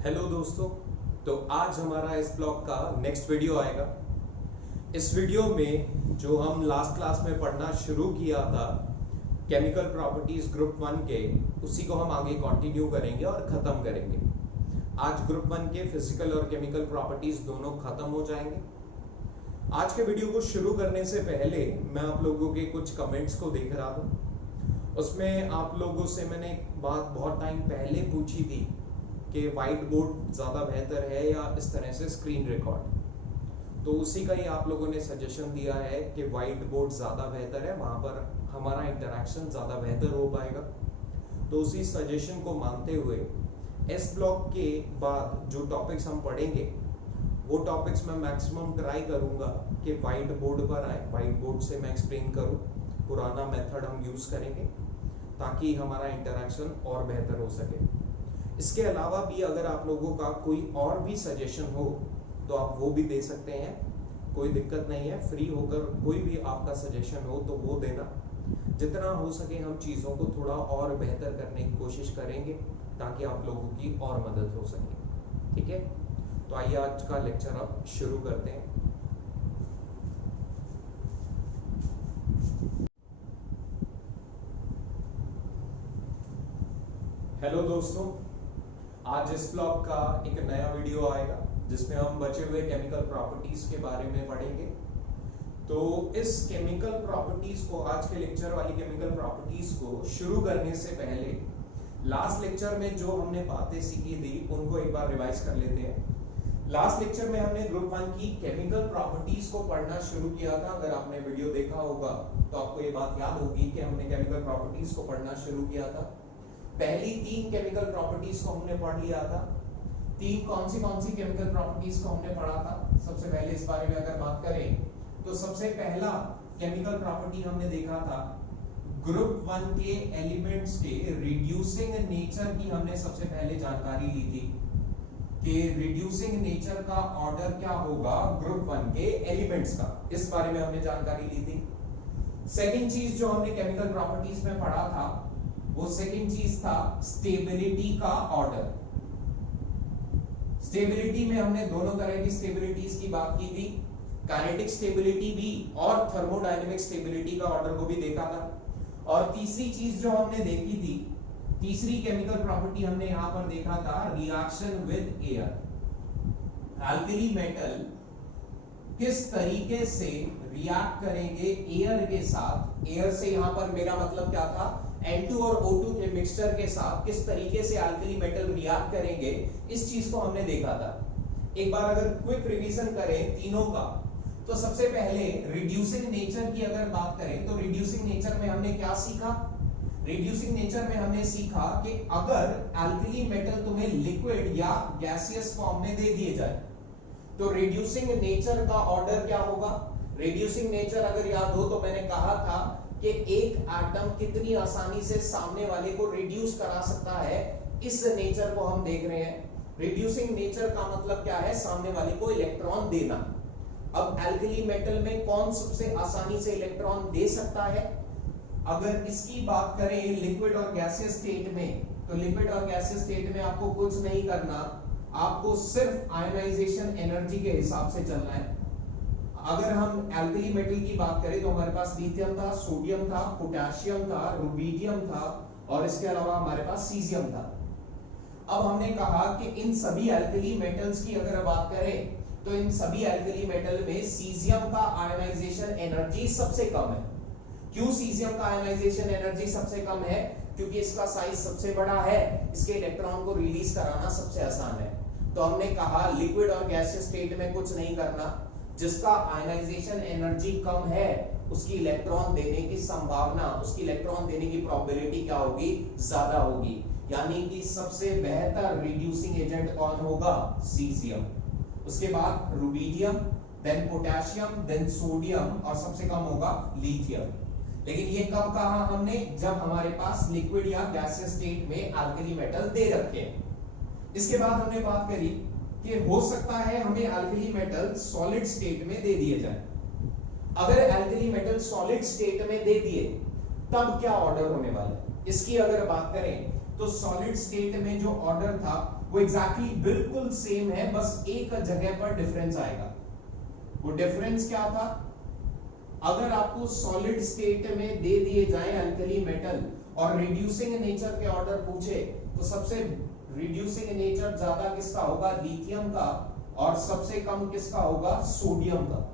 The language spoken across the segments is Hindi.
हेलो दोस्तों। तो आज हमारा इस ब्लॉग का नेक्स्ट वीडियो आएगा। इस वीडियो में जो हम लास्ट क्लास में पढ़ना शुरू किया था केमिकल प्रॉपर्टीज ग्रुप 1 के, उसी को हम आगे कंटिन्यू करेंगे और ख़त्म करेंगे। आज ग्रुप 1 के फिजिकल और केमिकल प्रॉपर्टीज दोनों ख़त्म हो जाएंगे। आज के वीडियो को शुरू करने से पहले मैं आप लोगों के कुछ कमेंट्स को देख रहा था। उसमें आप लोगों से मैंने एक बात बहुत टाइम पहले पूछी थी कि वाइट बोर्ड ज़्यादा बेहतर है या इस तरह से स्क्रीन रिकॉर्ड। तो उसी का ही आप लोगों ने सजेशन दिया है कि वाइट बोर्ड ज़्यादा बेहतर है, वहाँ पर हमारा इंटरेक्शन ज़्यादा बेहतर हो पाएगा। तो उसी सजेशन को मानते हुए इस ब्लॉग के बाद जो टॉपिक्स हम पढ़ेंगे वो टॉपिक्स मैं मैक्सिमम ट्राई करूँगा कि वाइट बोर्ड पर आए, वाइट बोर्ड से मैं एक्सप्लेन करूँ। पुराना मेथड हम यूज़ करेंगे ताकि हमारा इंटरेक्शन और बेहतर हो सके। इसके अलावा भी अगर आप लोगों का कोई और भी सजेशन हो तो आप वो भी दे सकते हैं, कोई दिक्कत नहीं है। फ्री होकर कोई भी आपका सजेशन हो तो वो देना। जितना हो सके हम चीज़ों को थोड़ा और बेहतर करने की कोशिश करेंगे ताकि आप लोगों की और मदद हो सके। ठीक है, तो आइए आज का लेक्चर अब शुरू करते हैं। हेलो दोस्तों, आज इस ब्लॉग का एक नया वीडियो आएगा जिसमें हम बचे हुए केमिकल प्रॉपर्टीज के बारे में पढ़ेंगे। तो इस केमिकल प्रॉपर्टीज को, आज के लेक्चर वाली केमिकल प्रॉपर्टीज को शुरू करने से पहले लास्ट लेक्चर में जो हमने बातें सीखी थी उनको एक बार रिवाइज कर लेते हैं। लास्ट लेक्चर में हमने ग्रुप 1 की केमिकल प्रॉपर्टीज को पढ़ना शुरू किया था। अगर आपने वीडियो देखा होगा तो आपको ये बात याद होगी कि हमने केमिकल प्रॉपर्टीज को पढ़ना शुरू किया था। पहली 3 केमिकल प्रॉपर्टीज को हमने पढ़ लिया था। कौन सी केमिकल प्रॉपर्टीज को हमने पढ़ा था? सबसे पहले इस बारे में अगर बात करें तो सबसे पहला केमिकल प्रॉपर्टी हमने देखा था ग्रुप 1 के एलिमेंट्स के रिड्यूसिंग नेचर की। हमने सबसे पहले जानकारी ली थी कि रिड्यूसिंग नेचर का ऑर्डर क्या होगा ग्रुप 1 के एलिमेंट्स का, इस बारे में हमने जानकारी ली थी। सेकंड चीज जो हमने केमिकल प्रॉपर्टीज में पढ़ा था वो सेकंड चीज था स्टेबिलिटी का ऑर्डर। स्टेबिलिटी में हमने दोनों तरह की स्टेबिलिटीज की बात की थी, काइनेटिक स्टेबिलिटी भी और थर्मोडायनेमिक स्टेबिलिटी का ऑर्डर को भी देखा था। और तीसरी चीज जो हमने देखी थी, तीसरी केमिकल प्रॉपर्टी हमने यहां पर देखा था reaction with air. Alkali metal किस तरीके से रिएक्ट करेंगे एयर के साथ। एयर से यहां पर मेरा मतलब क्या था, N2 और O2 के मिक्सचर के साथ किस तरीके से अल्कली मेटल रिएक्ट करेंगे, इस चीज को हमने देखा था। एक बार अगर क्विक रिवीजन करें तीनों का, तो सबसे पहले रिड्यूसिंग नेचर की अगर बात करें तो रिड्यूसिंग नेचर में हमने क्या सीखा? रिड्यूसिंग नेचर में हमने सीखा कि अगर अल्कली मेटल तुम्हें लिक्विड या गैसियस फॉर्म में दे दिए जाए तो रिड्यूसिंग नेचर का ऑर्डर क्या होगा। रिड्यूसिंग नेचर अगर याद हो तो मैंने कहा था कि एक एटम कितनी आसानी से सामने वाले को रिड्यूस करा सकता है, इस नेचर को हम देख रहे हैं। रिड्यूसिंग नेचर का मतलब क्या है, सामने वाले को इलेक्ट्रॉन देना। अब अल्कली मेटल में कौन सबसे आसानी से इलेक्ट्रॉन दे सकता है? अगर इसकी बात करें लिक्विड और गैसियस स्टेट में, तो लिक्विड और गैसियस स्टेट में आपको कुछ नहीं करना, आपको सिर्फ आयनाइजेशन एनर्जी के हिसाब से चलना है। अगर हम अल्कली मेटल की बात करें तो हमारे पास लिथियम था, सोडियम था, पोटेशियम था, रुबिडियम था और इसके अलावा हमारे पास सीजियम था। अब हमने कहा कि इन सभी अल्कली मेटल्स की अगर बात करें तो इन सभी अल्कली मेटल में सीजियम का आयनाइजेशन एनर्जी सबसे कम है। क्यों सीजियम का आयनाइजेशन एनर्जी सबसे कम है? क्योंकि इसका साइज सबसे बड़ा है, इसके इलेक्ट्रॉन को रिलीज कराना सबसे आसान है। तो हमने कहा लिक्विड और गैसियस स्टेट में कुछ नहीं करना, जिसका आयनाइजेशन एनर्जी कम है उसकी इलेक्ट्रॉन देने की संभावना, उसकी इलेक्ट्रॉन देने की प्रोबेबिलिटी क्या होगी, ज्यादा होगी। यानी कि सबसे बेहतर रिड्यूसिंग एजेंट कौन होगा, सीजियम। उसके बाद rubidium, then potassium, then sodium और सबसे कम होगा लिथियम। लेकिन ये कब कहा हमने, जब हमारे पास लिक्विड या गैसियस स्टेट में अल्कली मेटल दे रखे हैं। इसके बाद हमने बात करी कि हो सकता है हमें अल्कली मेटल सॉलिड स्टेट में दे दिए जाए। अगर अल्कली मेटल सॉलिड स्टेट में दे दिए तब क्या ऑर्डर होने वाला है, इसकी अगर बात करें तो सॉलिड स्टेट में जो ऑर्डर था वो एग्जैक्टली बिल्कुल सेम है, बस एक जगह पर डिफरेंस आएगा। वो डिफरेंस क्या था? अगर आपको सॉलिड स्टेट में दे दिए जाए अल्कली मेटल और रिड्यूसिंग नेचर के ऑर्डर पूछे, तो सबसे रिड्यूसिंग नेचर ज्यादा किसका होगा? लिथियम का, और सबसे कम किसका होगा? सोडियम का।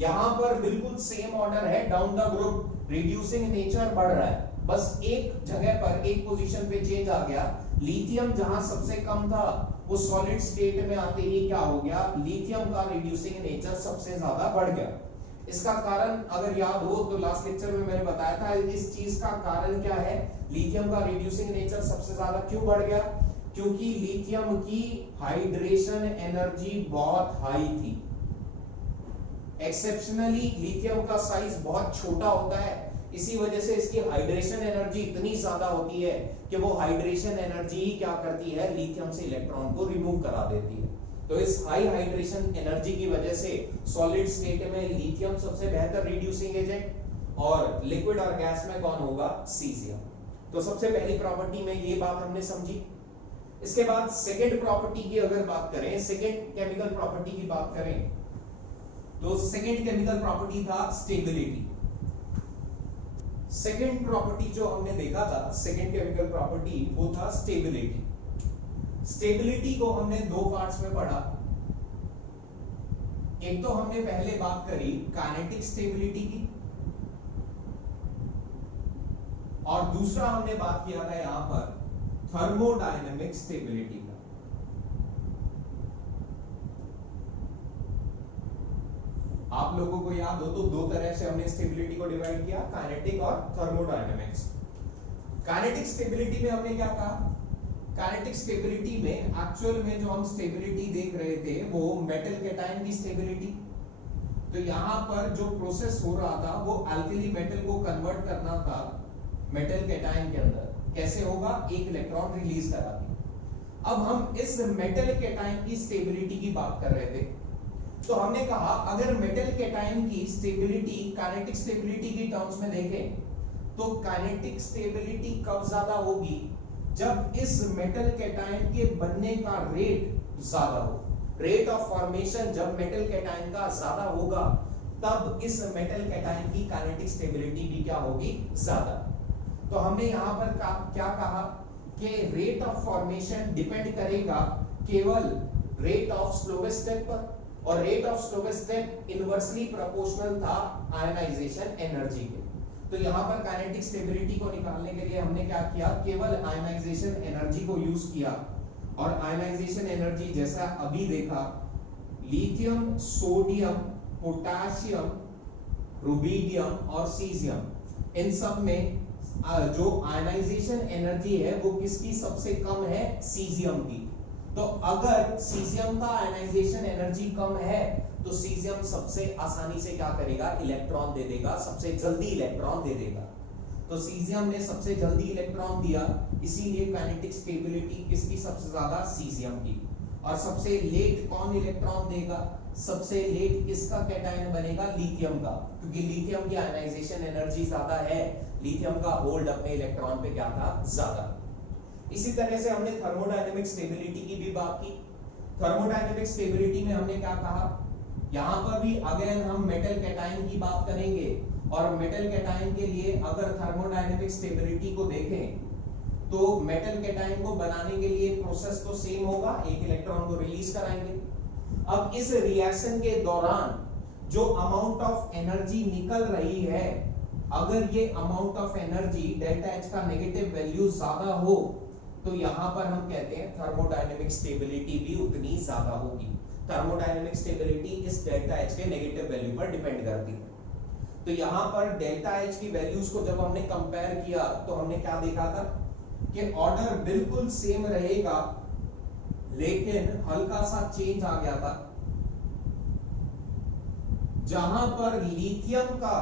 यहां पर बिल्कुल सेम ऑर्डर है, down the group reducing nature बढ़ रहा है, बस एक जगह पर एक पोजीशन पे चेंज आ गया। लिथियम जहां सबसे कम था, वो सॉलिड स्टेट में आते ही क्या हो गया? लिथियम का रिड्यूसिंग नेचर सबसे ज्यादा बढ़ गया। इसका कारण अगर याद हो तो लास्ट लेक्चर में मैंने बताया था, इस चीज का कारण क्या है? लिथियम का रिड्यूसिंग नेचर सबसे ज्यादा क्यों बढ़ गया? क्योंकि लिथियम की हाइड्रेशन एनर्जी बहुत हाई थी। एक्सेप्शनली लिथियम का साइज बहुत छोटा होता है, इसी वजह से इसकी हाइड्रेशन एनर्जी इतनी ज्यादा होती है कि वो हाइड्रेशन एनर्जी ही क्या करती है? लिथियम से इलेक्ट्रॉन को रिमूव करा देती है। तो इस हाई हाइड्रेशन एनर्जी की वजह से सॉलिड स्टेट में लिथियम सबसे बेहतर रिड्यूसिंग एजेंट, और लिक्विड और गैस में कौन होगा? सीजियम। तो सबसे पहली प्रॉपर्टी में ये बात हमने समझी। इसके बाद सेकेंड प्रॉपर्टी की अगर बात करें, सेकेंड केमिकल प्रॉपर्टी की बात करें, तो सेकेंड केमिकल प्रॉपर्टी था स्टेबिलिटी। सेकेंड प्रॉपर्टी जो हमने देखा था, सेकेंड केमिकल प्रॉपर्टी, वो था स्टेबिलिटी। स्टेबिलिटी को हमने दो पार्ट्स में पढ़ा। एक तो हमने पहले बात करी काइनेटिक स्टेबिलिटी की, और दूसरा हमने बात किया था यहां पर थर्मोडायनेमिक स्टेबिलिटी का। आप लोगों को याद हो तो दो तरह से हमने स्टेबिलिटी को डिवाइड किया, काइनेटिक और थर्मोडायनेमिक्स। काइनेटिक स्टेबिलिटी में हमने क्या कहा? काइनेटिक स्टेबिलिटी में एक्चुअल में जो हम स्टेबिलिटी देख रहे थे वो मेटल कैटायन की स्टेबिलिटी। तो यहां पर जो प्रोसेस हो रहा था वो अल्कली मेटल को कन्वर्ट करना था मेटल कैटायन के अंदर। कैसे होगा? एक इलेक्ट्रॉन रिलीज करा के। अब हम इस मेटल कैटायन की स्टेबिलिटी की बात कर रहे थे, तो हमने कहा अगर मेटल कैटायन की स्टेबिलिटी काइनेटिक स्टेबिलिटी की टर्म्स में देखें, तो काइनेटिक स्टेबिलिटी कब ज्यादा होगी? जब इस मेटल कैटायन के बनने का रेट ज्यादा हो। रेट ऑफ फॉर्मेशन जब मेटल कैटायन का ज्यादा होगा, तब इस मेटल कैटायन की काइनेटिक स्टेबिलिटी भी क्या होगी? ज्यादा। तो हमने यहां पर क्या कहा कि रेट ऑफ फॉर्मेशन डिपेंड करेगा केवल रेट ऑफ स्लोवेस्ट स्टेप पर, और rate of slowest step inversely proportional था आयनाइजेशन एनर्जी के। तो यहां पर काइनेटिक स्टेबिलिटी को निकालने के लिए हमने क्या किया? केवल आयनाइजेशन एनर्जी को यूज किया, और आयनाइजेशन एनर्जी जैसा अभी देखा, लिथियम, सोडियम, पोटेशियम, रुबिडियम और सीजियम, इन सब में जो आयनाइजेशन एनर्जी है वो किसकी सबसे कम है? सीजियम की। तो अगर सीजियम का आयनाइजेशन एनर्जी कम है, तो सीजियम सबसे आसानी से क्या करेगा? इलेक्ट्रॉन दे देगा, सबसे जल्दी इलेक्ट्रॉन दे देगा। तो सीजियम ने सबसे जल्दी इलेक्ट्रॉन दिया, इसीलिए काइनेटिक स्टेबिलिटी किसकी सबसे ज्यादा? सीजियम की। और सबसे लेट कौन इलेक्ट्रॉन देगा? सबसे लेट किसका कैटायन बनेगा? लिथियम का, क्योंकि लिथियम की आयनाइजेशन एनर्जी ज्यादा है, लिथियम का होल्ड अपने इलेक्ट्रॉन पे क्या था? ज्यादा। इसी तरह से हमने थर्मोडायनेमिक स्टेबिलिटी की भी बात की। थर्मोडायनेमिक स्टेबिलिटी में हमने क्या कहा? यहां पर भी अगेन हम मेटल कैटायन की बात करेंगे, और मेटल कैटायन के लिए अगर थर्मोडायनेमिक स्टेबिलिटी को देखें, तो मेटल कैटायन को बनाने के लिए प्रोसेस तो सेम होगा, एक इलेक्ट्रॉन को रिलीज कराएंगे। अब इस रिएक्शन के दौरान जो अमाउंट ऑफ एनर्जी निकल रही है, अगर ये amount of energy delta H का नेगेटिव वैल्यू ज्यादा हो, तो यहां पर हम कहते हैं थर्मोडायनेमिक स्टेबिलिटी भी उतनी ज्यादा होगी। थर्मोडायनेमिक स्टेबिलिटी इस डेल्टा एच के नेगेटिव वैल्यू पर डिपेंड करती है। तो यहां पर डेल्टा एच की वैल्यूज को जब हमने कंपेयर किया, तो हमने क्या देखा था कि ऑर्डर बिल्कुल सेम रहेगा, लेकिन हल्का सा चेंज आ गया था। जहां पर लिथियम का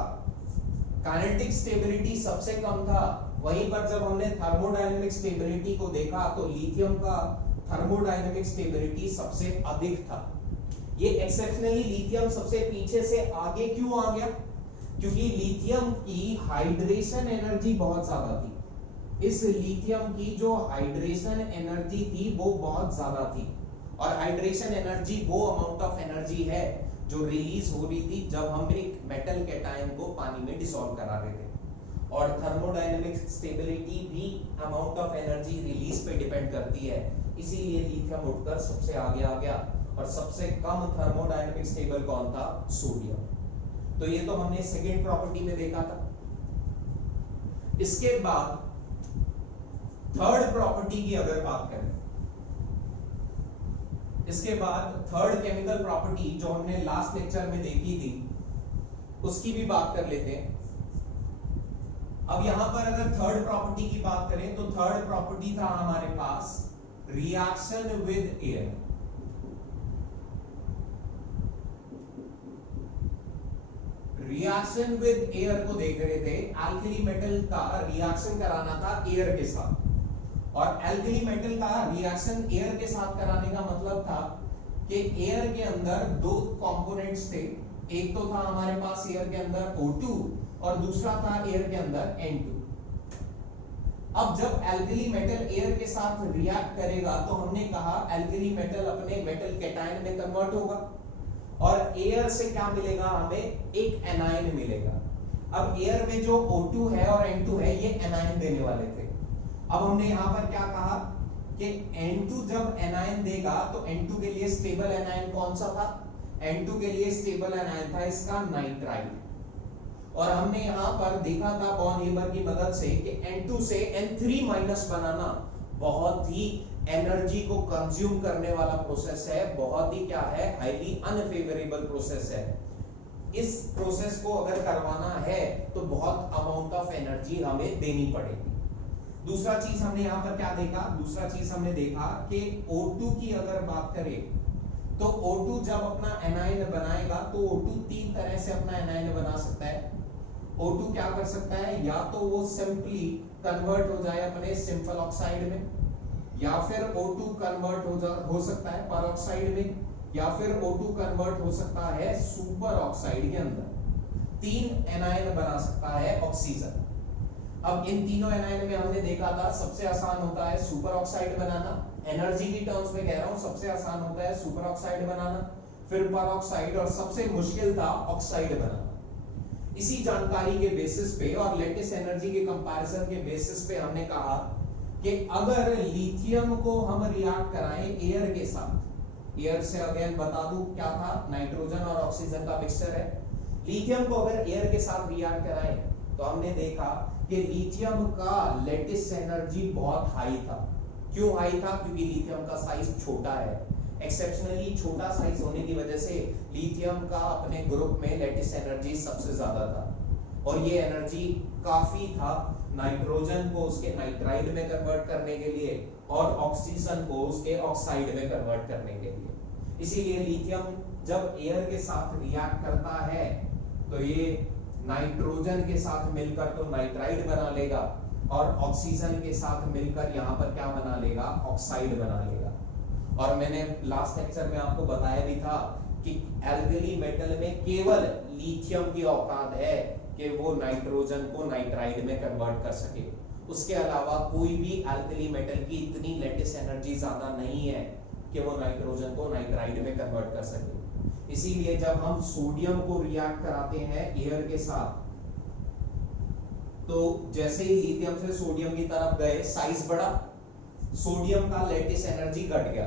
काइनेटिक स्टेबिलिटी सबसे कम था, वहीं पर जब हमने थर्मोडायनेमिक स्टेबिलिटी को देखा, तो लिथियम का थर्मोडायनेमिक स्टेबिलिटी सबसे अधिक था। ये एक्सेप्शनली लिथियम सबसे पीछे से आगे क्यों आ गया? क्योंकि लिथियम की हाइड्रेशन एनर्जी बहुत ज्यादा थी। इस लिथियम की जो हाइड्रेशन एनर्जी थी वो बहुत ज्यादा थी, और हाइड्रेशन एनर्जी वो अमाउंट ऑफ एनर्जी है जो रिलीज हो रही थी जब हम एक मेटल कैटायन को पानी में डिसॉल्व करा रहे थे। और थर्मोडायनेमिक स्टेबिलिटी भी अमाउंट ऑफ एनर्जी रिलीज पे डिपेंड करती है, इसीलिए लिथियम उठकर सबसे आगे आ गया। और सबसे कम थर्मोडायनेमिक स्टेबल कौन था? सोडियम। तो ये तो हमने सेकेंड प्रॉपर्टी में देखा था। इसके बाद थर्ड प्रॉपर्टी की अगर बात करें, इसके बाद थर्ड केमिकल प्रॉपर्टी जो हमने लास्ट लेक्चर में देखी थी उसकी भी बात कर लेते हैं। अब यहां पर अगर थर्ड प्रॉपर्टी की बात करें तो थर्ड प्रॉपर्टी था हमारे पास reaction with air. Reaction with air को देख रहे थे, एल्कली मेटल का रिएक्शन कराना था एयर के साथ, और एल्कली मेटल का रिएक्शन एयर के साथ कराने का मतलब था कि एयर के अंदर दो कंपोनेंट्स थे, एक तो था हमारे पास एयर के अंदर O2 और दूसरा था एयर के अंदर N2। अब जब एल्कली मेटल एयर के साथ रिएक्ट करेगा तो हमने कहा एल्कली मेटल अपने मेटल कैटायन में कन्वर्ट होगा, और एयर से क्या मिलेगा? हमें एक एनायन मिलेगा। अब एयर में जो O2 है और N2 है ये एनायन देने वाले थे। अब हमने यहां पर क्या कहा कि N2 जब एनायन देगा तो N2 के लिए स्टेबल एनायन कौन सा था? N2 के लिए स्टेबल एनायन था इसका नाइट्राइड। और हमने यहां पर देखा था बॉन हेबर की मदद से कि N2 से N3 माइनस बनाना बहुत ही एनर्जी को कंज्यूम करने वाला प्रोसेस है, बहुत ही क्या है, हाईली अनफेवरेबल प्रोसेस है। इस प्रोसेस को अगर करवाना है तो बहुत अमाउंट ऑफ एनर्जी हमें देनी पड़ेगी। दूसरा चीज हमने यहां पर क्या देखा? दूसरा चीज हमने देखा कि O2 की अगर बात करें तो O2 जब अपना एनायन बनाएगा तो O2 तीन तरह से अपना एनायन बना सकता है। O2 क्या कर सकता है? या तो वो सिंपली कन्वर्ट हो जाए अपने सिंपल ऑक्साइड में, या फिर O2 कन्वर्ट हो सकता है परऑक्साइड में, या फिर O2 कन्वर्ट हो सकता है सुपर ऑक्साइड के अंदर। तीन एनायन बना सकता है ऑक्सीजन। अब इन तीनों एनायन में हमने देखा था सबसे आसान होता है सुपर ऑक्साइड बनाना, एनर्जी की टर्म्स में कह रहा हूं, सबसे आसान होता है सुपर ऑक्साइड बनाना, फिर परऑक्साइड, और सबसे मुश्किल था ऑक्साइड बनाना। इसी जानकारी के बेसिस पे और लेटेस्ट एनर्जी के कंपैरिजन के बेसिस पे हमने कहा कि अगर लिथियम को हम रिएक्ट कराएं एयर के साथ, एयर से अगेन बता दूं क्या था, नाइट्रोजन और ऑक्सीजन का मिक्सचर है। लिथियम को अगर एयर के साथ रिएक्ट कराएं तो हमने देखा कि लिथियम का लेटेस्ट एनर्जी बहुत हाई था। क्यों हाई था? क्योंकि लिथियम का साइज छोटा है, एक्सेप्शनली छोटा साइज होने की वजह से लिथियम का अपने ग्रुप में लेटेस्ट एनर्जी सबसे ज्यादा था, और ये एनर्जी काफी था नाइट्रोजन को उसके नाइट्राइड में कन्वर्ट करने के लिए और ऑक्सीजन को उसके ऑक्साइड में कन्वर्ट करने के लिए। इसीलिए लिथियम जब एयर के साथ रिएक्ट करता है तो ये नाइट्रोजन के साथ मिलकर तो नाइट्राइड बना लेगा, और ऑक्सीजन के साथ मिलकर यहाँ पर क्या बना लेगा? ऑक्साइड बना लेगा। और मैंने लास्ट लेक्चर में आपको बताया भी था कि एल्कली मेटल में केवल लिथियम की औकात है कि वो नाइट्रोजन को नाइट्राइड में कन्वर्ट कर सके, उसके अलावा कोई भी एल्कली मेटल की इतनी लेटेस्ट एनर्जी ज्यादा नहीं है कि वो नाइट्रोजन को नाइट्राइड में कन्वर्ट कर सके। इसीलिए जब हम सोडियम को रिएक्ट कराते हैं एयर के साथ तो जैसे ही लिथियम से सोडियम की तरफ गए साइज बढ़ा, सोडियम का लेटेस्ट एनर्जी घट गया।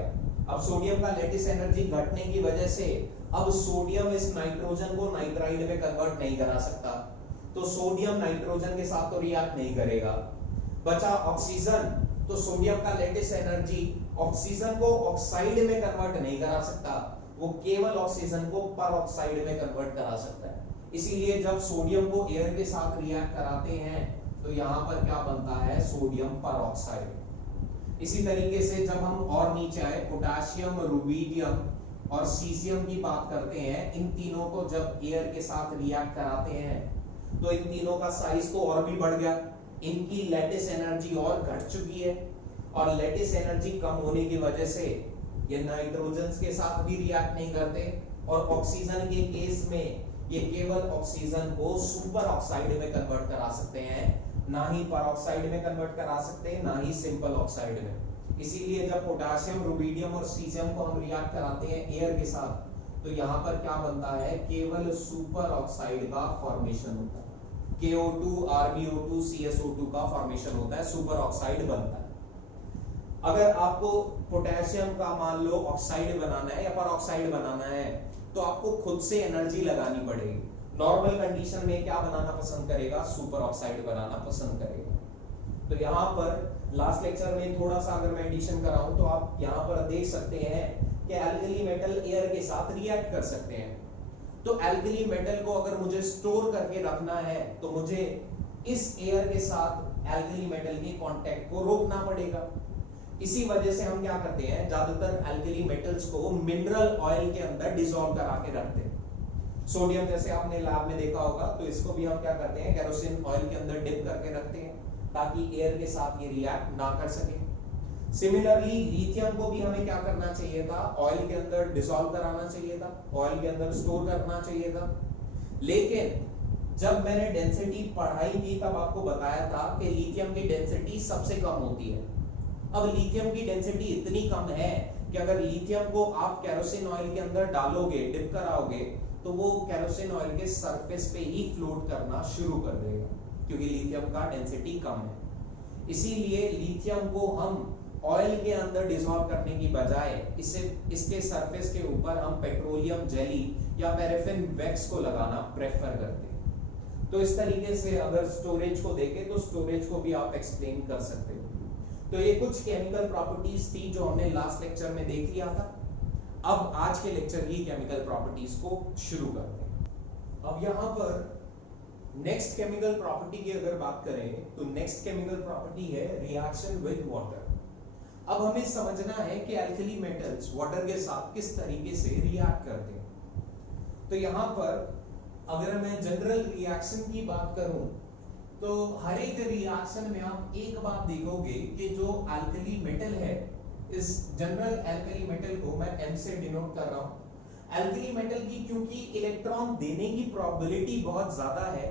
अब सोडियम का लेटेस्ट एनर्जी घटने की वजह से अब सोडियम इस नाइट्रोजन को नाइट्राइड में कन्वर्ट नहीं करा सकता, तो सोडियम नाइट्रोजन के साथ तो रिएक्ट नहीं करेगा। बचा ऑक्सीजन, तो सोडियम का लेटेस्ट एनर्जी ऑक्सीजन को ऑक्साइड में कन्वर्ट नहीं करा सकता, वो केवल ऑक्सीजन को परऑक्साइड में कन्वर्ट करा सकता है। इसीलिए जब सोडियम को एयर के साथ रिएक्ट कराते हैं तो यहां पर क्या बनता है? Sodium peroxide. इसी तरीके से जब हम और नीचे आए, पोटेशियम, रुबिडियम और सीजियम की बात करते हैं, इन तीनों को जब एयर के साथ रिएक्ट कराते हैं तो इन तीनों का साइज तो और भी बढ़ गया, इनकी लेटेस्ट एनर्जी और घट चुकी है, और लेटेस्ट एनर्जी कम होने की वजह से ये नाइट्रोजन के साथ भी रिएक्ट नहीं करते, और ऑक्सीजन के केस में ये केवल ऑक्सीजन को सुपर ऑक्साइड में कन्वर्ट करा सकते हैं, ना ही परऑक्साइड में कन्वर्ट करा सकते हैं, ना ही सिंपल ऑक्साइड में। इसीलिए जब पोटेशियम, रुबिडियम और सीजियम को हम रिएक्ट कराते हैं एयर के साथ, तो यहाँ पर क्या बनता है, केवल सुपर ऑक्साइड का फॉर्मेशन होता है। KO2, RbO2, CSO2 का फॉर्मेशन होता है, सुपर ऑक्साइड बनता है। अगर आपको पोटेशियम का मान लो ऑक्साइड बनाना है या परऑक्साइड बनाना है, तो आपको खुद से एनर्जी लगानी पड़ेगी। नॉर्मल कंडीशन में क्या बनाना पसंद करेगा, सुपर ऑक्साइड बनाना पसंद करेगा। तो यहाँ पर लास्ट लेक्चर में थोड़ा सा अगर मैं एडिशन कराऊं, तो आप यहाँ पर देख सकते हैं कि एल्कली मेटल एयर के साथ रिएक्ट कर सकते हैं। तो एल्कली मेटल को अगर मुझे स्टोर करके रखना है, तो मुझे इस एयर के साथ एल्कली मेटल के कांटेक्ट को रोकना पड़ेगा। इसी वजह से हम क्या करते हैं, ज्यादातर एल्कली मेटल्स को मिनरल ऑयल के अंदर डिसॉल्व करा के रखते हैं। सोडियम जैसे आपने लैब में देखा होगा, तो इसको भी हम क्या करते हैं, केरोसिन ऑयल के अंदर डिप करके रखते हैं ताकि एयर के साथ ये रिएक्ट ना कर सके। सिमिलरली लिथियम को भी हमें क्या करना चाहिए था, ऑयल के अंदर डिसॉल्व कराना चाहिए था, ऑयल के अंदर स्टोर करना चाहिए था। लेकिन जब मैंने डेंसिटी पढ़ाई की, तब आपको बताया था कि लिथियम की डेंसिटी सबसे कम होती है। अब लिथियम की डेंसिटी इतनी कम है कि अगर लिथियम को आप केरोसिन ऑयल के अंदर डालोगे, डिप कराओगे, तो वो केरोसिन ऑयल के सरफेस पे ही फ्लोट करना शुरू कर देगा, क्योंकि लिथियम का डेंसिटी कम है। इसीलिए लिथियम को हम ऑयल के अंदर डिसॉल्व करने की बजाय इसके सरफेस के ऊपर हम पेट्रोलियम जेली या पैराफिन वैक्स को लगाना प्रेफर करते हैं। तो इस तरीके से अगर स्टोरेज को देखें, तो स्टोरेज को भी आप एक्सप्लेन कर सकते हो। तो ये कुछ केमिकल प्रॉपर्टीज थी जो हमने लास्ट लेक्चर में देख लिया था। अब आज के लेक्चर की केमिकल प्रॉपर्टीज को शुरू करते हैं। अब यहाँ पर नेक्स्ट केमिकल प्रॉपर्टी की अगर बात करें, तो नेक्स्ट केमिकल प्रॉपर्टी है रिएक्शन विद वाटर। अब हमें समझना है कि एल्कली मेटल्स वाटर के साथ किस तरीके से रिएक्ट करते हैं। तो यहाँ पर अगर मैं जनरल रिएक्शन की बात करूं, तो हर एक रिएक्शन में आप एक बात देखोगे कि जो एल्कली मेटल है, इस जनरल एल्कली मेटल को मैं M से डिनोट कर रहा हूं। एल्कली मेटल की क्योंकि इलेक्ट्रॉन देने की प्रोबेबिलिटी बहुत ज्यादा है,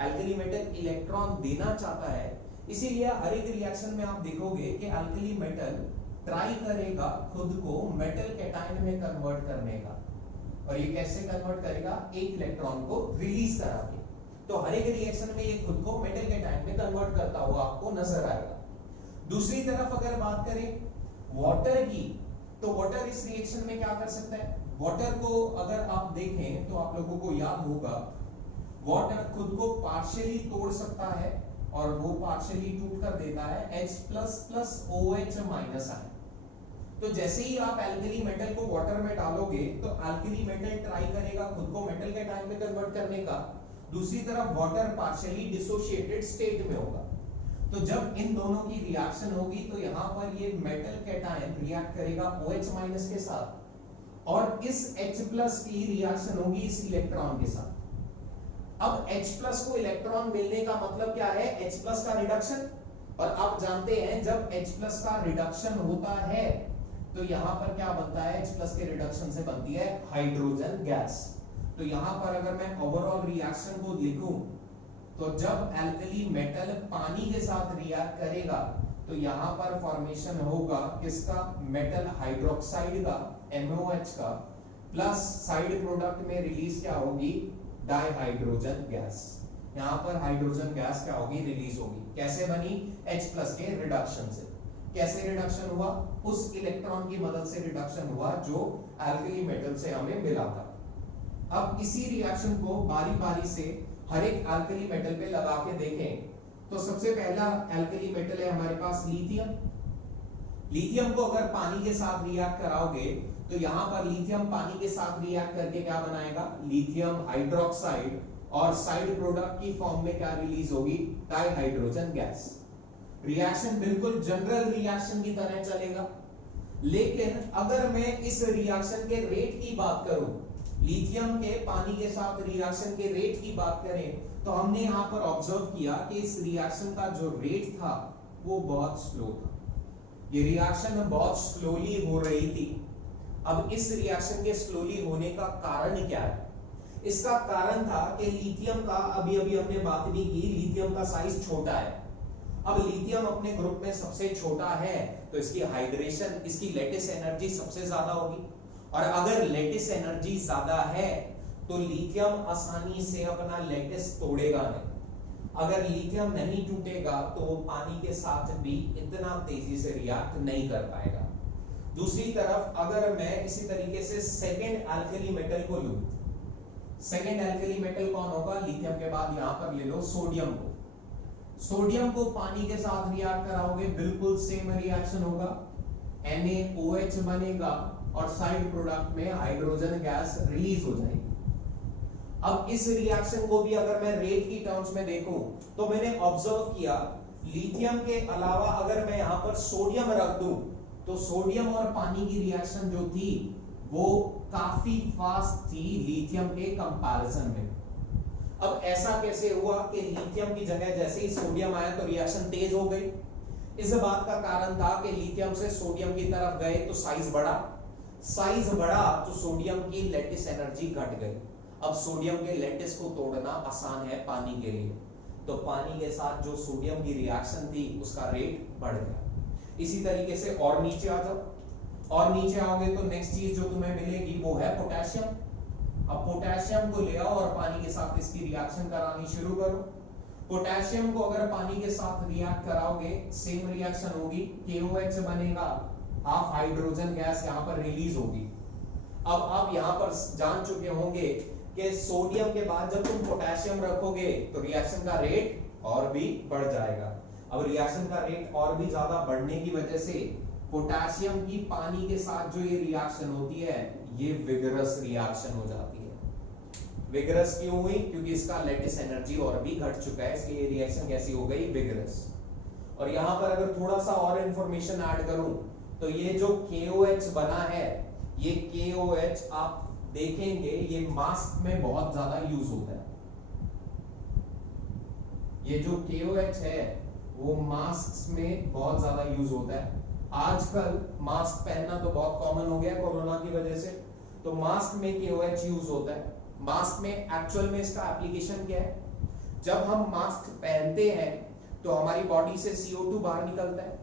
एल्कली मेटल इलेक्ट्रॉन देना चाहता है, इसीलिए हर एक रिएक्शन में आप देखोगे कि एल्कली मेटल ट्राई करेगा खुद को मेटल कैटायन में कन्वर्ट करने का। और ये कैसे कन्वर्ट करेगा, एक इलेक्ट्रॉन को रिलीज करा के। तो हर एक रिएक्शन में ये खुद को मेटल कैटायन में कन्वर्ट करता हुआ आपको नजर आएगा। दूसरी तरफ अगर बात करें वाटर की, तो वाटर इस रिएक्शन में क्या कर सकता है, वाटर को अगर आप देखें तो आप लोगों को याद होगा, वाटर खुद को पार्शियली तोड़ सकता है और वो पार्शियली टूट कर देता है H++OH- आयन। तो जैसे ही आप एल्कली मेटल को वाटर में डालोगे, तो एल्कली मेटल ट्राई करेगा खुद को मेटल कैटायन में कन्वर्ट करने का, दूसरी तरफ वाटर पार्शियली डिसोशिएटेड स्टेट में होगा। तो जब इन दोनों की रिएक्शन होगी, तो यहाँ पर ये मेटल कैटायन रिएक्ट करेगा OH- के साथ, और इस H+ की रिएक्शन होगी इस इलेक्ट्रॉन के साथ। अब H+ को इलेक्ट्रॉन मिलने का मतलब क्या है, H+ का रिडक्शन। और आप जानते हैं जब H+ का रिडक्शन होता है, तो यहाँ पर क्या बनता है, H+ के रिडक्शन से बनती है हाइड्रोजन गैस। तो यहाँ पर अगर मैं ओवरऑल रिएक्शन को लिखूं, तो जब एल्कली मेटल पानी के साथ रिएक्ट करेगा, तो यहाँ पर फॉर्मेशन होगा किसका, मेटल हाइड्रोक्साइड का, MOH का, प्लस साइड प्रोडक्ट में रिलीज क्या होगी, डाइहाइड्रोजन गैस। यहाँ पर हाइड्रोजन गैस क्या होगी, रिलीज होगी। कैसे बनी, H+ के रिडक्शन से। कैसे रिडक्शन हुआ, उस इलेक्ट्रॉन की मदद से रिडक्शन हुआ जो एल्कली मेटल से हमें मिला था। अब इसी रिएक्शन को बारी बारी से हर एक एल्कली मेटल पे लगा के देखें, तो सबसे पहला एल्कली मेटल है हमारे पास लिथियम। लिथियम को अगर पानी के साथ रिएक्ट कराओगे, तो यहाँ पर लिथियम पानी के साथ रिएक्ट करके क्या बनाएगा, लिथियम हाइड्रोक्साइड, और साइड प्रोडक्ट की फॉर्म में क्या रिलीज होगी, डाइहाइड्रोजन गैस। रिएक्शन बिल्कुल जनरल रिएक्शन की तरह चलेगा। लेकिन अगर मैं इस रिएक्शन के रेट की बात करूं, लिथियम के पानी के साथ रिएक्शन के रेट की बात करें, तो हमने यहाँ पर ऑब्जर्व किया कि इस रिएक्शन का जो रेट था वो बहुत स्लो था। ये रिएक्शन बहुत स्लोली हो रही थी। अब इस रिएक्शन के स्लोली होने का कारण क्या है, इसका कारण था कि लिथियम का, अभी अभी हमने बात भी की, लिथियम का साइज छोटा है। अब लिथियम अपने ग्रुप में सबसे छोटा है तो इसकी हाइड्रेशन, इसकी लेटिस एनर्जी सबसे ज्यादा होगी, और अगर लेटिस एनर्जी ज्यादा है तो लिथियम आसानी से अपना लेटिस तोड़ेगा नहीं। अगर लिथियम नहीं टूटेगा तो वो पानी के साथ भी इतना तेजी से रिएक्ट नहीं कर पाएगा। दूसरी तरफ अगर मैं इसी तरीके से सेकेंड एल्कली मेटल को लूं, सेकेंड एल्कली मेटल कौन होगा? लिथियम के बाद यहां पर ले लो सोडियम को। सोडियम को पानी के साथ रिएक्ट कराओगे, बिल्कुल सेम रिएक्शन होगा, NaOH बनेगा और साइड प्रोडक्ट में हाइड्रोजन गैस रिलीज हो जाएगी। अब इस रिएक्शन को भी अगर मैं रेट की टर्म्स में देखूं तो मैंने ऑब्जर्व किया, लिथियम के अलावा अगर मैं यहां पर सोडियम रख दूं तो सोडियम और पानी की रिएक्शन जो थी वो काफी फास्ट थी लिथियम के कंपैरिजन में। अब ऐसा कैसे हुआ कि लिथियम की जगह जैसे ही सोडियम आया तो रिएक्शन तेज हो गई? इस बात का कारण था कि लिथियम से सोडियम की तरफ गए तो साइज बढ़ा, साइज बढ़ा तो सोडियम की लेटिस एनर्जी घट गई। अब सोडियम के लेटिस को तोड़ना आसान है पानी के लिए, तो पानी के साथ जो सोडियम की रिएक्शन थी उसका रेट बढ़ गया। इसी तरीके से और नीचे आ जाओ, और नीचे आओगे तो नेक्स्ट चीज जो तुम्हें मिलेगी वो है पोटेशियम। अब पोटेशियम को ले आओ और पानी के साथ इसकी रिएक्शन करानी शुरू करो। पोटेशियम को अगर पानी के साथ रिएक्ट कराओगे सेम रिएक्शन होगी, KOH बनेगा, हाफ हाइड्रोजन गैस यहां पर रिलीज होगी। अब आप यहां पर जान चुके होंगे कि सोडियम के बाद जब तुम पोटेशियम रखोगे तो रिएक्शन का रेट और भी बढ़ जाएगा। अब रिएक्शन का रेट और भी ज्यादा बढ़ने की वजह से पोटेशियम की पानी के साथ जो ये रिएक्शन होती है ये विगरस रिएक्शन हो जाती है। विगरस क्यों हुई? क्योंकि इसका लेटिस एनर्जी और भी घट चुका है, इसलिए ये रिएक्शन कैसी हो गई? विगरस। और यहां पर अगर थोड़ा सा और इंफॉर्मेशन ऐड करूं तो ये जो KOH बना है, ये KOH आप देखेंगे ये मास्क में बहुत ज्यादा यूज होता है। ये जो KOH है वो मास्क में बहुत ज्यादा यूज होता है। आजकल मास्क पहनना तो बहुत कॉमन हो गया कोरोना की वजह से, तो मास्क में KOH यूज होता है। मास्क में एक्चुअल में इसका एप्लीकेशन क्या है? जब हम मास्क पहनते हैं तो हमारी बॉडी से CO2 बाहर निकलता है।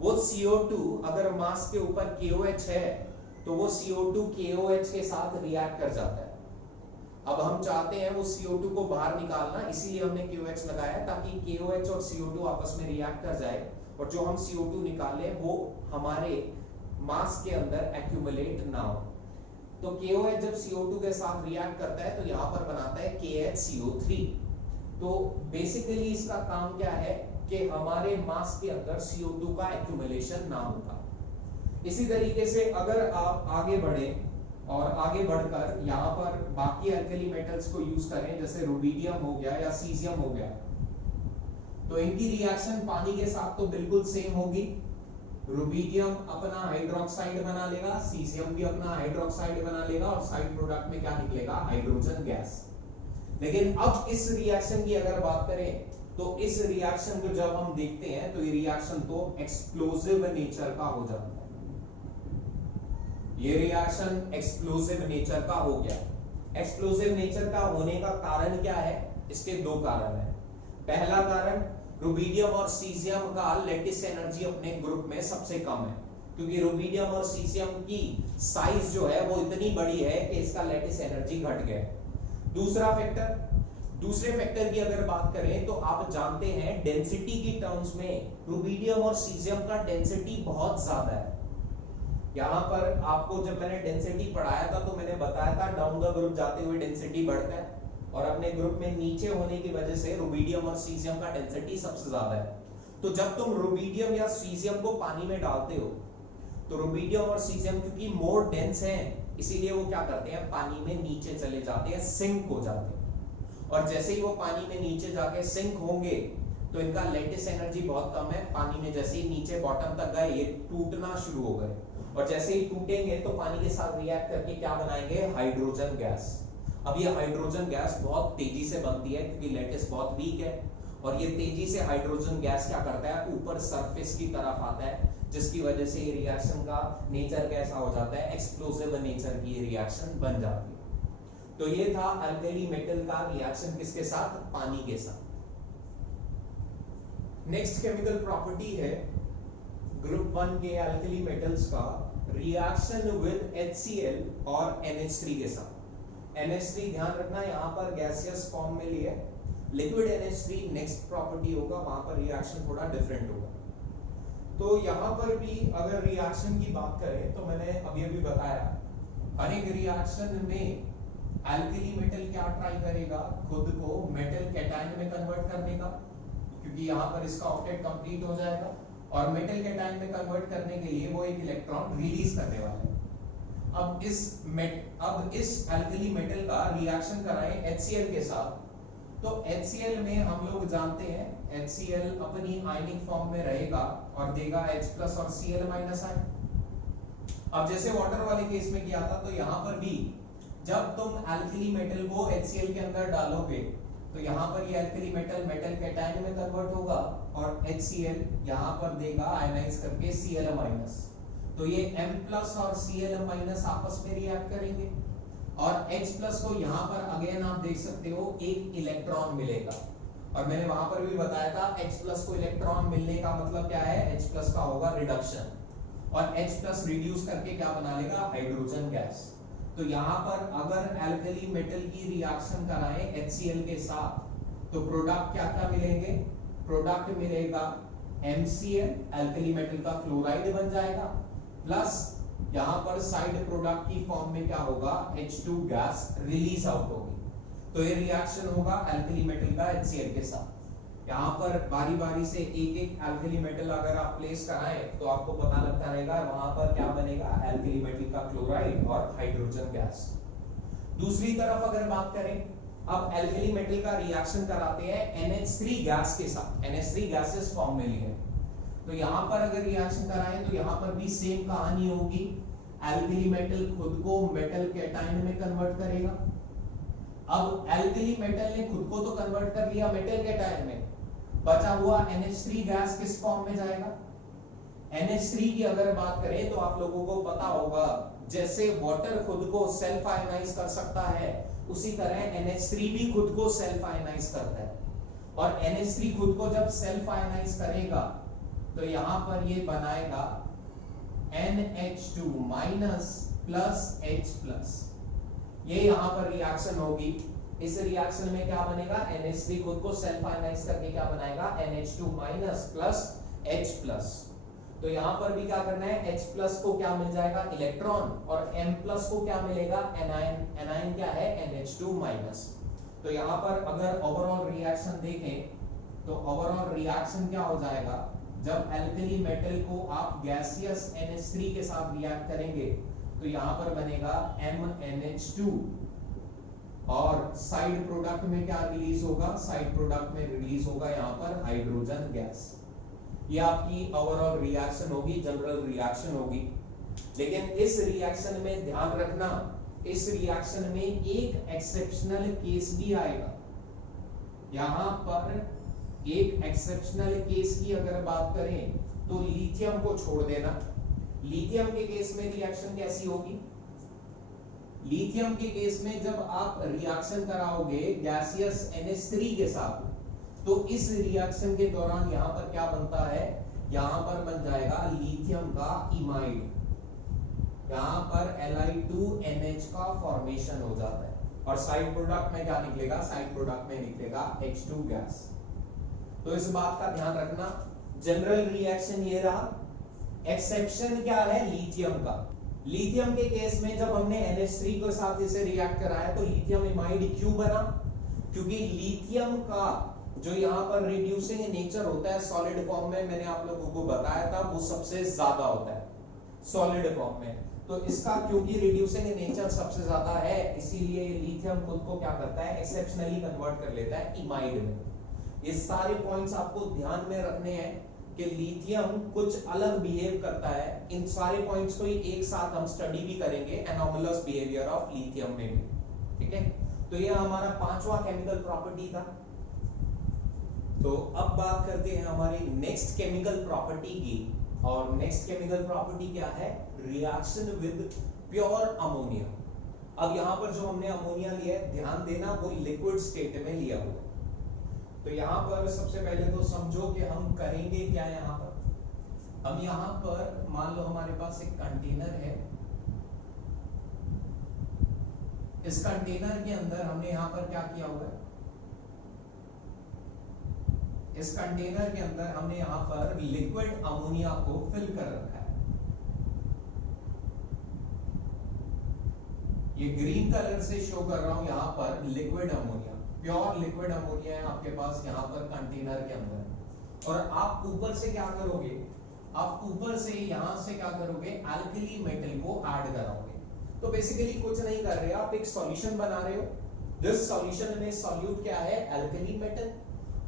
वो CO2 अगर मास्क के ऊपर KOH है तो वो CO2 KOH के साथ रिएक्ट कर जाता है। अब हम चाहते हैं वो CO2 को बाहर निकालना, इसीलिए हमने KOH लगाया ताकि KOH और CO2 आपस में रिएक्ट कर जाए और जो हम CO2 निकाले वो हमारे मास्क के अंदर एक्यूमुलेट ना हो। तो KOH जब CO2 के साथ रिएक्ट करता है तो यहाँ पर बनाता है KHCO3। तो बेसिकली इसका काम क्या है कि हमारे मास्क के अंदर CO2 का एक्यूमुलेशन ना होगा। इसी तरीके से अगर आप आगे बढ़े और आगे बढ़कर यहाँ पर बाकी अल्कली मेटल्स को यूज करें, जैसे रुबिडियम हो गया या सीजियम हो गया, तो इनकी रिएक्शन पानी के साथ तो बिल्कुल सेम होगी। रुबिडियम अपना हाइड्रोक्साइड बना लेगा, सीजियम भी अपना हाइड्रोक्साइड बना लेगा और साइड प्रोडक्ट में क्या निकलेगा? Hydrogen gas. लेकिन अब इस रिएक्शन की अगर बात करें तो इस रिएक्शन को जब हम देखते हैं तो ये रिएक्शन तो एक्सप्लोसिव नेचर का हो जाता है। ये रिएक्शन एक्सप्लोसिव नेचर का हो गया। एक्सप्लोसिव नेचर का होने का कारण क्या है? इसके दो कारण है। पहला कारण, रुबिडियम और सीजियम का लेटिस एनर्जी अपने ग्रुप में सबसे कम है, क्योंकि रुबिडियम और सीजियम की साइज जो है वो इतनी बड़ी है कि इसका लेटिस एनर्जी घट गया। दूसरे फैक्टर की अगर बात करें तो आप जानते हैं डेंसिटी की टर्म्स में रुबिडियम और सीजियम का डेंसिटी बहुत ज्यादा है। यहां पर आपको जब मैंने डेंसिटी पढ़ाया था तो मैंने बताया था डाउन द ग्रुप जाते हुए डेंसिटी बढ़ता है और अपने ग्रुप में नीचे होने की वजह से रुबिडियम और सीजियम का डेंसिटी सबसे ज्यादा है। तो जब तुम रुबिडियम या सीजियम को पानी में डालते हो तो रुबिडियम और सीजियम क्योंकि मोर डेंस हैं, इसीलिए वो क्या करते हैं? पानी में नीचे चले जाते हैं, सिंक हो जाते हैं। और जैसे ही वो पानी में नीचे जाके सिंक होंगे तो इनका लेटिस एनर्जी बहुत कम है। पानी में जैसे ही नीचे बॉटम तक गए ये टूटना शुरू हो गए और जैसे ही टूटेंगे तो पानी के साथ रिएक्ट करके क्या बनाएंगे? Hydrogen gas. अब ये हाइड्रोजन गैस बहुत तेजी से बनती है क्योंकि लेटिस बहुत वीक है और ये तेजी से हाइड्रोजन गैस क्या करता है? ऊपर सरफेस की तरफ आता है, जिसकी वजह से ये रिएक्शन का नेचर कैसा हो जाता है? एक्सप्लोसिव नेचर की ये रिएक्शन बन जाती है। तो ये था अल्कली मेटल का रिएक्शन किसके साथ, पानी के साथ। नेक्स्ट केमिकल प्रॉपर्टी है ग्रुप 1 के अल्कली मेटल्स का रिएक्शन विद HCl और NH3 के साथ। NH3 ध्यान रखना यहाँ पर गैसियस फॉर्म में लिए, लिक्विड NH3 नेक्स्ट प्रॉपर्टी होगा, वहां पर रिएक्शन थोड़ा डिफरेंट होगा। तो यहाँ पर भी अगर रिएक्शन की बात करें तो मैंने अभी अभी बताया हर एक रिएक्शन में अल्कली मेटल क्या ट्राई करेगा, खुद को मेटल कैटायन में कन्वर्ट करने का, क्योंकि यहाँ पर इसका ऑक्टेट कंप्लीट हो जाएगा और मेटल कैटायन में कन्वर्ट करने के लिए वो एक इलेक्ट्रॉन रिलीज करने वाला है। अब इस अल्कली मेटल का रिएक्शन कराएं HCl के साथ, तो HCl में हम लोग जानते हैं HCl अपनी आयनिक फॉर्म में रहेगा और देगा H+ और Cl- आयन। अब जैसे वाटर वाले केस में किया था, तो यहाँ पर भी जब तुम अल्कली मेटल को HCl के अंदर डालोगे तो यहाँ पर ये अल्कली मेटल मेटल कैटायन में कन्वर्ट होगा और HCl यहाँ पर देगा आयनाइज करके Cl-। तो ये M+ और Cl- आपस में रिएक्ट करेंगे और H+ को यहाँ पर अगेन आप देख सकते हो एक इलेक्ट्रॉन मिलेगा, और मैंने वहां पर भी बताया था H+ को इलेक्ट्रॉन मिलने का मतलब क्या है, H+ का होगा रिडक्शन, और H+ रिड्यूस करके क्या बना लेगा, हाइड्रोजन गैस। तो यहाँ पर अगर अल्कली मेटल की रिएक्शन कराएं HCl के साथ, तो प्रोडक्ट क्या क्या मिलेंगे, प्रोडक्ट मिलेगा MCl, अल्कली मेटल का क्लोराइड बन जाएगा, प्लस यहाँ पर साइड प्रोडक्ट की फॉर्म में क्या होगा, H2 गैस रिलीज आउट होगी। तो ये रिएक्शन होगा अल्कली मेटल का HCl के साथ। यहाँ पर बारी बारी से एक एक अल्कली मेटल अगर आप प्लेस कराएं तो आपको पता लगता रहेगा वहां पर क्या बनेगा, अल्कली मेटल का क्लोराइड और हाइड्रोजन गैस। दूसरी तरफ अगर बात करें, अब अल्कली मेटल का रिएक्शन कराते हैं NH3 गैस के साथ, NH3 गैसेस फॉर्म में लिए, तो यहाँ पर अगर रिएक्शन कराएं तो यहाँ पर भी सेम कहानी होगी, अल्कली मेटल खुद को मेटल कैटायन में कन्वर्ट करेगा। अब अल्कली मेटल ने खुद को तो कन्वर्ट कर लिया मेटल कैटायन में, बचा हुआ NH3 गैस किस फॉर्म में जाएगा, NH3 की अगर बात करें तो आप लोगों को पता होगा जैसे वाटर खुद को सेल्फ आयनाइज कर सकता है, उसी तरह NH3 भी खुद को सेल्फ आयनाइज करता है, और NH3 खुद को जब सेल्फ आयनाइज करेगा तो यहां पर ये बनाएगा NH2- प्लस H+। ये यहां पर रिएक्शन होगी। इस रिएक्शन में क्या बनेगा, NH3 खुद को सेल्फ आयनाइज करके क्या बनाएगा, NH2- प्लस H+। तो यहां पर भी क्या करना है, H+ को क्या मिल जाएगा, इलेक्ट्रॉन, और M+ को क्या मिलेगा, एनायन। एनायन क्या है, NH2-। तो यहां पर अगर ओवरऑल रिएक्शन देखें तो ओवरऑल रिएक्शन क्या हो जाएगा, जब अल्कली मेटल को आप गैसियस NH3 के साथ रिएक्ट करेंगे तो यहां पर बनेगा MnH2, और साइड प्रोडक्ट में क्या रिलीज होगा, साइड प्रोडक्ट में रिलीज होगा यहाँ पर हाइड्रोजन गैस। ये आपकी ओवरऑल रिएक्शन होगी, जनरल रिएक्शन होगी। लेकिन इस रिएक्शन में ध्यान रखना, इस रिएक्शन में एक एक्सेप्शनल केस भी आएगा। यहाँ पर एक एक्सेप्शनल केस की अगर बात करें तो लिथियम को छोड़ देना। लिथियम के केस में रिएक्शन कैसी होगी, लिथियम के केस में जब आप रिएक्शन कराओगे गैसियस NH3 के साथ, तो इस रिएक्शन के दौरान यहां पर क्या बनता है, यहां पर बन जाएगा लिथियम का इमाइड, यहां पर Li2NH का फॉर्मेशन हो जाता है, और साइड प्रोडक्ट में क्या निकलेगा, साइड प्रोडक्ट में निकलेगा H2 गैस। तो इस बात का ध्यान रखना, जनरल रिएक्शन ये रहा। एक्सेप्शन क्या है, लिथियम का। लिथियम के केस में जब हमने NH3 के साथ इसे रिएक्ट कराया तो लिथियम इमाइड क्यों बना, क्योंकि लिथियम का जो यहाँ पर रिड्यूसिंग नेचर होता है सॉलिड फॉर्म में, मैंने आप लोगों को बताया था वो सबसे ज्यादा होता है सॉलिड फॉर्म में। तो इसका क्योंकि रिड्यूसिंग नेचर सबसे ज्यादा है, इसीलिए लिथियम खुद को क्या करता है, एक्सेप्शनली कन्वर्ट कर लेता है इमाइड में। ये सारे पॉइंट्स आपको ध्यान में रखने हैं कि लिथियम कुछ अलग बिहेव करता है। इन सारे पॉइंट्स को एक साथ हम स्टडी भी करेंगे एनोमलस बिहेवियर ऑफ लिथियम में भी, ठीक है। तो ये हमारा 5वां केमिकल प्रॉपर्टी था। तो अब बात करते हैं हमारे नेक्स्ट केमिकल प्रॉपर्टी की, और नेक्स्ट केमिकल प्रॉपर्टी क्या है, रिएक्शन विद प्योर अमोनिया। अब यहां पर जो हमने अमोनिया लिया है, ध्यान देना वो लिक्विड स्टेट में लिया हुआ है। तो यहां पर सबसे पहले तो समझो कि हम करेंगे क्या। यहां पर हम यहां पर मान लो हमारे पास एक कंटेनर है, इस कंटेनर के अंदर हमने यहां पर क्या किया हुआ है, इस कंटेनर के अंदर हमने यहां पर लिक्विड अमोनिया को फिल कर रखा है। ये ग्रीन कलर से शो कर रहा हूं यहां पर liquid ammonia, pure liquid ammonia है आपके पास यहां पर कंटेनर के अंदर। और आप ऊपर से क्या करोगे, आप ऊपर से यहां से क्या करोगे, अल्कली मेटल को ऐड कराओगे। तो बेसिकली कुछ नहीं कर रहे, आप एक सॉल्यूशन बना रहे हो। दिस सॉल्यूशन में सॉल्यूट क्या है, अल्कली मेटल,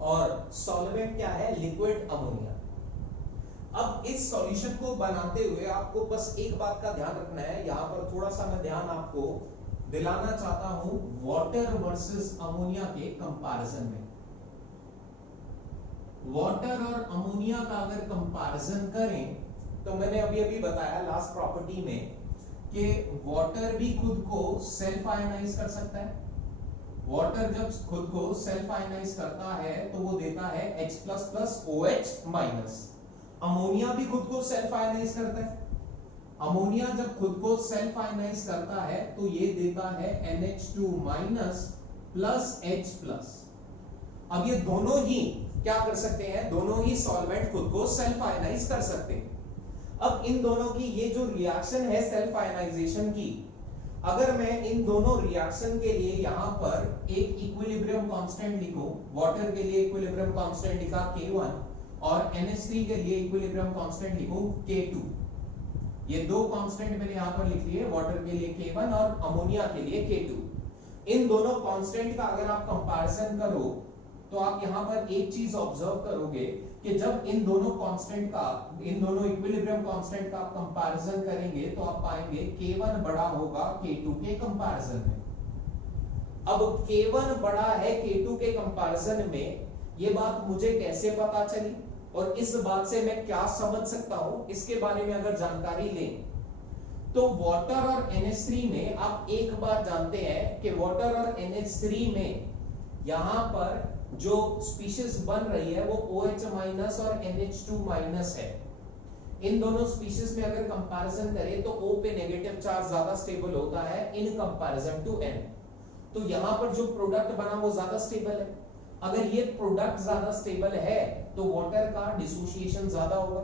और सॉल्वेंट क्या है, लिक्विड अमोनिया। अब इस सॉल्यूशन को बनाते हुए आपको बस एक बात का ध्यान रखना है, यहां पर थोड़ा सा मैं ध्यान आपको दिलाना चाहता हूं वाटर वर्सेस अमोनिया के कंपैरिजन में। वाटर और अमोनिया का अगर कंपैरिजन करें तो मैंने अभी अभी बताया लास्ट प्रॉपर्टी में कि वाटर भी खुद को सेल्फ आयनाइज कर सकता है। वाटर जब खुद को सेल्फ आयनाइज करता है तो वो देता है H++OH-। अमोनिया भी खुद को सेल्फ आयनाइज करता है। अमोनिया जब खुद को सेल्फ आयनाइज करता है तो ये देता है NH2- प्लस H+। अब ये दोनों ही क्या कर सकते हैं, दोनों ही सॉल्वेंट खुद को सेल्फ आयनाइज कर सकते हैं। अब इन दोनों की ये जो रिएक्शन है सेल्फ आयनाइजेशन की, अगर मैं इन दोनों रिएक्शन के लिए यहां पर एक इक्विलिब्रियम कांस्टेंट लिखूं, वाटर के लिए इक्विलिब्रियम कांस्टेंट लिखा K1 और NH3 के लिए इक्विलिब्रियम कांस्टेंट लिखूं K2। ये दो कांस्टेंट मैंने यहां पर लिख लिए, वाटर के लिए K1 और अमोनिया के लिए K2। इन दोनों कांस्टेंट का अगर आप कंपैरिजन करो तो आप यहां पर एक चीज ऑब्जर्व करोगे कि जब इन दोनों कांस्टेंट का, इन दोनों इक्विलिब्रियम कांस्टेंट का आप कंपैरिजन करेंगे तो आप पाएंगे K1 बड़ा होगा K2 के कंपैरिजन में। अब K1 बड़ा है K2 के कंपैरिजन में, ये बात मुझे कैसे पता चली और इस बात से मैं क्या समझ सकता हूं, इसके बारे में अगर जानकारी लें तो वाटर और NH3 में आप एक बात जानते हैं कि वाटर और NH3 में यहां पर जो स्पीशीज बन रही है वो OH- और NH2- है। इन दोनों स्पीशीज में अगर कंपैरिजन करें तो O पे नेगेटिव चार्ज ज्यादा स्टेबल होता है इन कंपैरिजन टू N। तो यहां पर जो प्रोडक्ट बना वो ज्यादा स्टेबल है। अगर ये प्रोडक्ट ज्यादा स्टेबल है तो वाटर का डिसोसिएशन ज्यादा होगा,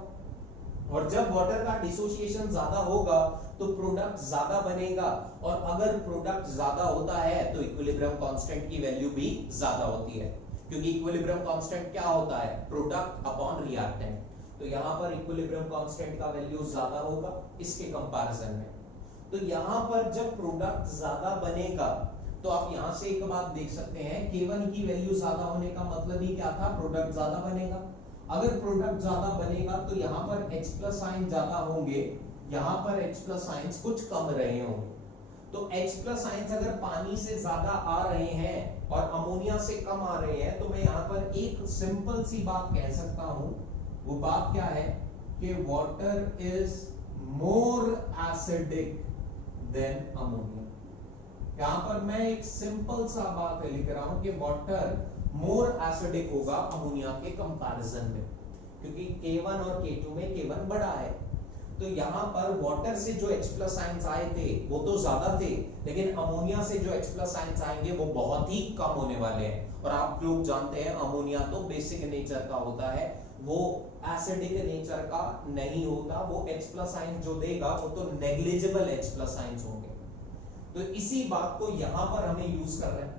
और जब वाटर का डिसोसिएशन ज्यादा होगा तो प्रोडक्ट ज्यादा बनेगा, और अगर प्रोडक्ट ज्यादा होता है तो इक्विलिब्रियम कांस्टेंट की वैल्यू भी ज्यादा होती है, क्योंकि इक्विलिब्रियम कांस्टेंट क्या होता है, प्रोडक्ट अपॉन रिएक्टेंट। तो यहां पर इक्विलिब्रियम कांस्टेंट का वैल्यू ज्यादा होगा इसके कंपैरिजन में। तो यहां पर जब प्रोडक्ट ज्यादा बनेगा तो आप यहां से एक बात देख सकते हैं, K1 की वैल्यू ज्यादा होने का मतलब ही क्या था, प्रोडक्ट ज्यादा बनेगा। अगर प्रोडक्ट ज्यादा बनेगा तो यहां पर H+ आयन ज्यादा होंगे, यहां पर H+ आयन्स कुछ कम रहे होंगे। तो H+ आयन्स अगर पानी से ज्यादा आ रहे हैं और अमोनिया से कम आ रहे हैं तो मैं यहां पर एक सिंपल सी बात कह सकता हूं, वो बात क्या है कि water is more acidic then ammonia. यहां पर मैं एक सिंपल सा बात लिख रहा हूं कि वाटर मोर एसिडिक होगा अमोनिया के कंपैरिजन में, क्योंकि K1 और K2 में K1 बड़ा है। तो यहां पर वाटर से जो H+ आयन्स आए थे वो तो ज्यादा थे, लेकिन अमोनिया से जो H+ आयन्स आएंगे वो बहुत ही कम होने वाले हैं। और आप लोग जानते हैं अमोनिया तो बेसिक नेचर का होता है, वो एसिडिक नेचर का नहीं होता। वो H+ आयन जो देगा वो तो नेग्लिजिबल H+ आयन्स होंगे। तो इसी बात को यहां पर हमें यूज कर रहे हैं।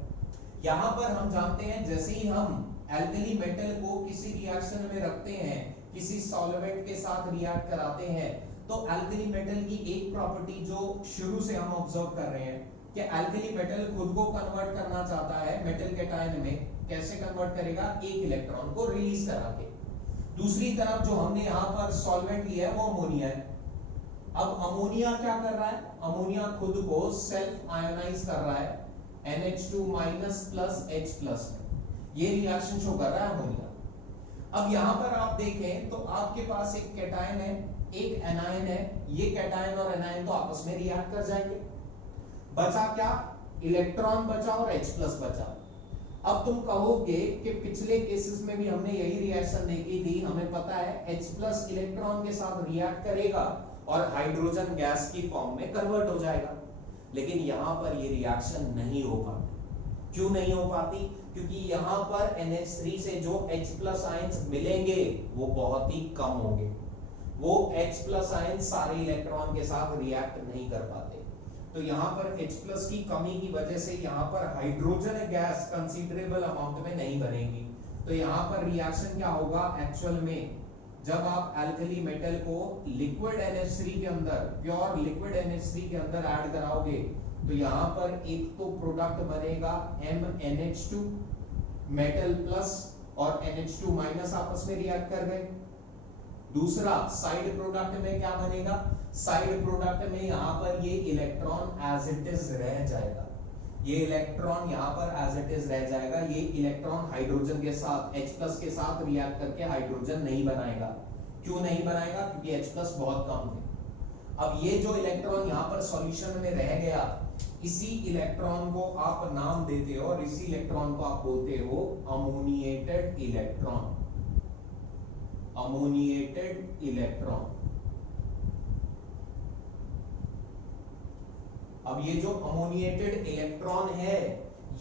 यहां पर हम जानते हैं जैसे ही हम एल्कली मेटल को किसी रिएक्शन में रखते हैं, किसी सॉल्वेंट के साथ रिएक्ट कराते हैं, तो एल्कली मेटल की एक प्रॉपर्टी जो शुरू से हम ऑब्जर्व कर रहे हैं कि एल्कली मेटल खुद को कन्वर्ट करना चाहता है मेटल कैटायन में। कैसे कन्वर्ट करेगा, एक इलेक्ट्रॉन को रिलीज करा के। दूसरी तरफ जो हमने यहां पर सॉल्वेंट लिया है वो अमोनिया है। अब अमोनिया क्या कर रहा है, अमोनिया खुद को सेल्फ आयोनाइज कर रहा है NH2- प्लस H+ में। ये रिएक्शन शो कर रहा है अमोनिया। अब यहां पर आप देखें तो आपके पास एक कैटायन है, एक एनायन है। ये कैटायन और एनायन तो आपस में रिएक्ट कर जाएंगे। बचा क्या, इलेक्ट्रॉन बचा और H प्लस बचा। अब तुम कहोगे कि पिछले केसेस में भी हमने यही रिएक्शन देखी थी, हमें पता है H प्लस इलेक्ट्रॉन के साथ रिएक्ट करेगा और हाइड्रोजन गैस की फॉर्म में कन्वर्ट हो जाएगा, लेकिन यहां पर ये रिएक्शन नहीं हो पाती। क्यों नहीं हो पाती? क्योंकि यहां पर NH3 से जो H प्लस आयंस मिलेंगे वो बहुत ही कम होंगे, वो H प्लस आयंस सारे इलेक्ट्रॉन के साथ रिएक्ट नहीं कर पाते। तो यहाँ पर H प्लस की कमी की वजह से यहाँ पर हाइड्रोजन गैस कंसीडरेबल अमाउंट में नहीं बनेगी। तो यहाँ पर रिएक्शन क्या होगा एक्चुअल में, जब आप अल्कली मेटल को लिक्विड NH3 के अंदर, प्योर लिक्विड NH3 के अंदर ऐड कराओगे, तो यहाँ पर एक तो प्रोडक्ट बनेगा MnH2, मेटल प्लस और NH2 माइनस आपस में रिएक्ट कर गए। दूसरा साइड प्रोडक्ट में क्या बनेगा, साइड प्रोडक्ट में यहाँ पर ये इलेक्ट्रॉन एज इट इज रह जाएगा, ये इलेक्ट्रॉन यहाँ पर एज इट इज रह जाएगा। ये इलेक्ट्रॉन हाइड्रोजन के साथ H प्लस के साथ रिएक्ट करके हाइड्रोजन नहीं बनाएगा। क्यों नहीं बनाएगा? क्योंकि H प्लस बहुत कम थे। अब ये जो इलेक्ट्रॉन यहाँ पर सॉल्यूशन में रह गया, इसी इलेक्ट्रॉन को आप नाम देते हो और इसी इलेक्ट्रॉन को आप बोलते हो अमोनिएटेड इलेक्ट्रॉन। Ammoniated electron. अब ये जो अमोनिएटेड इलेक्ट्रॉन है,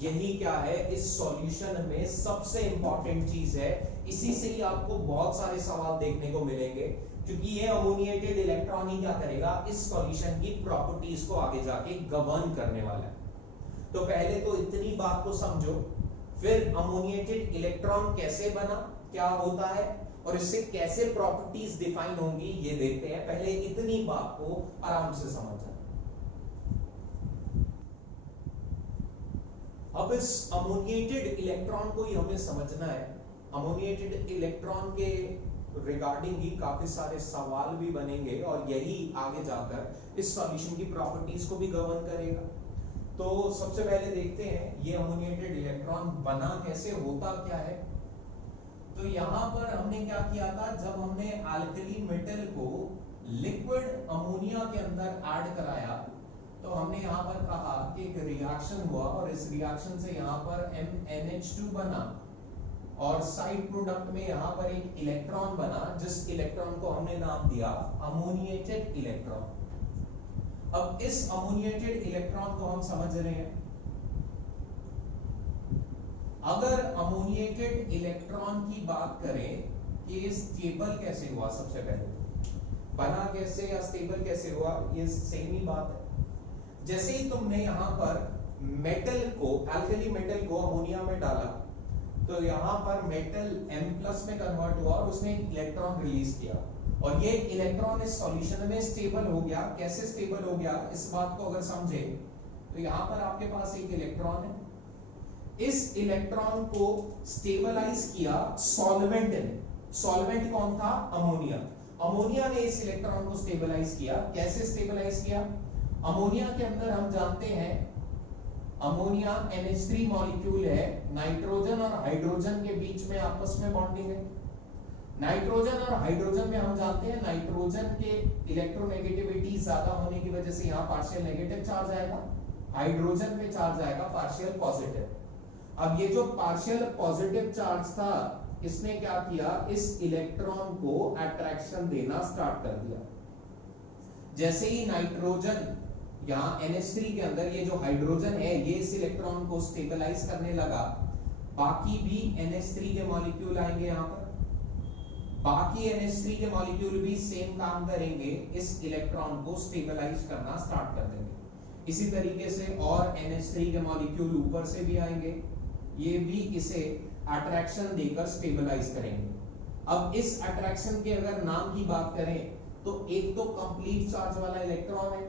यही क्या है, इस सॉल्यूशन में सबसे इंपॉर्टेंट चीज है। इसी से ही आपको बहुत सारे सवाल देखने को मिलेंगे, क्योंकि ये अमोनिएटेड इलेक्ट्रॉन ही क्या करेगा, इस सॉल्यूशन की प्रॉपर्टीज को आगे जाके गवर्न करने वाला है। तो पहले तो इतनी बात को समझो, फिर अमोनिएटेड इलेक्ट्रॉन कैसे बना, क्या होता है और इससे कैसे प्रॉपर्टीज डिफाइन होंगी, ये देखते हैं। पहले इतनी बात को आराम से समझ जाए। अब इस अमोनिएटेड इलेक्ट्रॉन को ही हमें समझना है। अमोनिएटेड इलेक्ट्रॉन के रिगार्डिंग ही काफी सारे सवाल भी बनेंगे और यही आगे जाकर इस सॉल्यूशन की प्रॉपर्टीज को भी गवर्न करेगा। तो सबसे पहले देखते हैं ये अमोनिएटेड इलेक्ट्रॉन बना कैसे, होता क्या है। तो यहां पर हमने क्या किया था, जब हमने अल्कली मेटल को लिक्विड अमोनिया के अंदर ऐड कराया, तो हमने यहाँ पर कहा कि एक रिएक्शन हुआ और इस रिएक्शन से यहाँ पर MnH2 बना और साइड प्रोडक्ट में यहाँ पर एक इलेक्ट्रॉन बना, जिस इलेक्ट्रॉन को हमने नाम दिया अमोनिएटेड इलेक्ट्रॉन। अब इस अमोनिएटेड इलेक्ट्रॉन को हम समझ रहे हैं। अगर अमोनिएटेड इलेक्ट्रॉन की बात करें कि ये स्टेबल कैसे हुआ, सबसे पहले बना कैसे या स्टेबल कैसे हुआ, ये सेम ही बात है। जैसे ही तुमने यहाँ पर मेटल को, अल्कली मेटल को अमोनिया में डाला, तो यहाँ पर मेटल M+ में कन्वर्ट हुआ और उसने इलेक्ट्रॉन रिलीज किया और ये इलेक्ट्रॉन इस सॉल्यूशन में स्टेबल हो गया। कैसे स्टेबल हो गया, इस बात को अगर समझे, तो यहाँ पर आपके पास एक इलेक्ट्रॉन है, इस इलेक्ट्रॉन को स्टेबलाइज किया सॉल्वेंट ने। सॉल्वेंट कौन था, अमोनिया। अमोनिया ने इस इलेक्ट्रॉन को स्टेबलाइज किया। कैसे स्टेबलाइज किया, अमोनिया के अंदर हम जानते हैं अमोनिया NH3 मॉलिक्यूल है, नाइट्रोजन और हाइड्रोजन के बीच में आपस में बॉन्डिंग है। नाइट्रोजन और हाइड्रोजन में हम जानते हैं नाइट्रोजन के इलेक्ट्रोनेगेटिविटी ज्यादा होने की वजह से यहाँ पार्शियल नेगेटिव चार्ज आएगा, हाइड्रोजन पे चार्ज आएगा पार्शियल पॉजिटिव। अब ये जो पार्शियल पॉजिटिव चार्ज था, इसने क्या किया, इस इलेक्ट्रॉन को अट्रैक्शन देना स्टार्ट कर दिया। जैसे ही नाइट्रोजन यहाँ NH3 के अंदर, ये जो हाइड्रोजन है ये इस इलेक्ट्रॉन को स्टेबलाइज करने लगा, बाकी भी NH3 के मॉलिक्यूल आएंगे यहाँ पर, बाकी NH3 के मॉलिक्यूल भी सेम काम करेंगे, इस इलेक्ट्रॉन को स्टेबलाइज करना स्टार्ट कर देंगे। इसी तरीके से और NH3 के मॉलिक्यूल ऊपर से भी आएंगे, ये भी इसे अट्रैक्शन देकर स्टेबलाइज करेंगे। अब इस अट्रैक्शन के अगर नाम की बात करें, तो एक तो कंप्लीट चार्ज वाला इलेक्ट्रॉन है,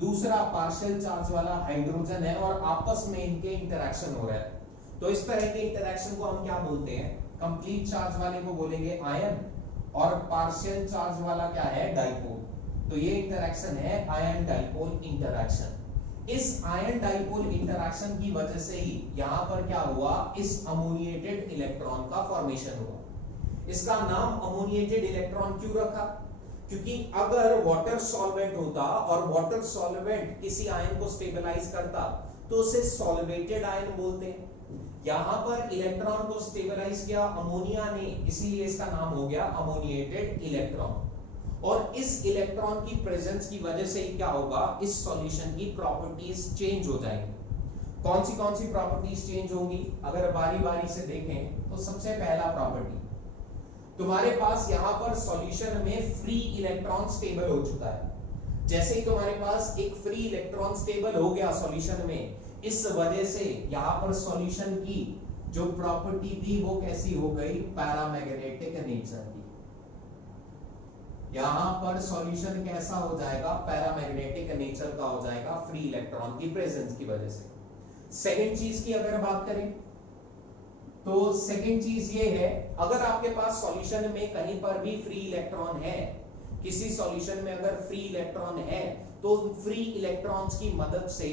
दूसरा पार्शियल चार्ज वाला हाइड्रोजन है और आपस में इनके इंटरेक्शन हो रहा है। तो इस तरह के इंटरेक्शन को हम क्या बोलते हैं, कंप्लीट चार्ज वाले को बोलेंगे आयन और पार्शियल चार्ज वाला क्या है, डाइपोल। तो ये इंटरेक्शन है आयन डाइपोल इंटरेक्शन। इस आयन डाइपोल इंटरेक्शन की वजह से ही यहाँ पर क्या हुआ, इस अमोनिएटेड इलेक्ट्रॉन का फॉर्मेशन हुआ। इसका नाम अमोनिएटेड इलेक्ट्रॉन क्यों रखा, क्योंकि अगर वाटर सॉल्वेंट होता और वाटर सॉल्वेंट किसी आयन को स्टेबलाइज करता तो उसे सॉल्वेटेड आयन बोलते हैं। यहां पर इलेक्ट्रॉन को स्टेबलाइज किया अमोनिया ने, इसीलिए इसका नाम हो गया अमोनिएटेड इलेक्ट्रॉन। और इस इलेक्ट्रॉन की प्रेजेंस की वजह से ही क्या होगा, इस सॉल्यूशन की प्रॉपर्टीज चेंज हो जाएंगी। कौन सी प्रॉपर्टीज चेंज होंगी, अगर बारी बारी से देखें तो सबसे पहला प्रॉपर्टी, तुम्हारे पास यहां पर सॉल्यूशन में फ्री इलेक्ट्रॉन स्टेबल हो चुका है। जैसे ही तुम्हारे पास एक फ्री इलेक्ट्रॉन स्टेबल हो गया सॉल्यूशन में, इस वजह से यहां पर सॉल्यूशन की जो प्रॉपर्टी थी वो कैसी हो गई, पैरामैग्नेटिक नेचर की। यहां पर सॉल्यूशन कैसा हो जाएगा, पैरामैग्नेटिक नेचर का हो जाएगा, फ्री इलेक्ट्रॉन की प्रेजेंस की वजह से। सेकेंड चीज की अगर बात करें तो सेकेंड चीज ये है, अगर आपके पास सॉल्यूशन में कहीं पर भी फ्री इलेक्ट्रॉन है, किसी सॉल्यूशन में अगर फ्री इलेक्ट्रॉन है, तो फ्री इलेक्ट्रॉन्स की मदद से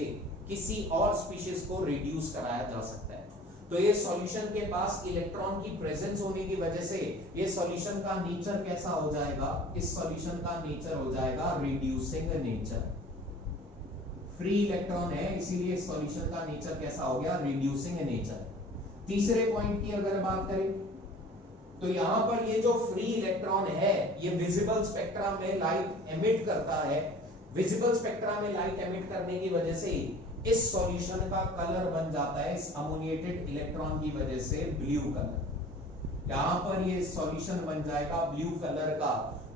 किसी और स्पीशीज को रिड्यूस कराया जा सकता है। तो ये सॉल्यूशन के पास इलेक्ट्रॉन की प्रेजेंस होने की वजह से ये सॉल्यूशन का नेचर कैसा हो जाएगा, इस सॉल्यूशन का नेचर हो जाएगा रिड्यूसिंग नेचर। फ्री इलेक्ट्रॉन है इसीलिए सॉल्यूशन का नेचर कैसा हो गया, रिड्यूसिंग नेचर। तीसरे पॉइंट की अगर बात करें तो यहां पर ये जो फ्री इलेक्ट्रॉन है ये विजिबल स्पेक्ट्रा में लाइट एमिट करता है। विजिबल स्पेक्ट्रा में लाइट एमिट करने की वजह से इस सॉल्यूशन का कलर बन जाता है, इस अमोनिएटेड इलेक्ट्रॉन की वजह से ब्लू कलर। यहां पर ये सॉल्यूशन बन जाएगा ब्लू कलर का।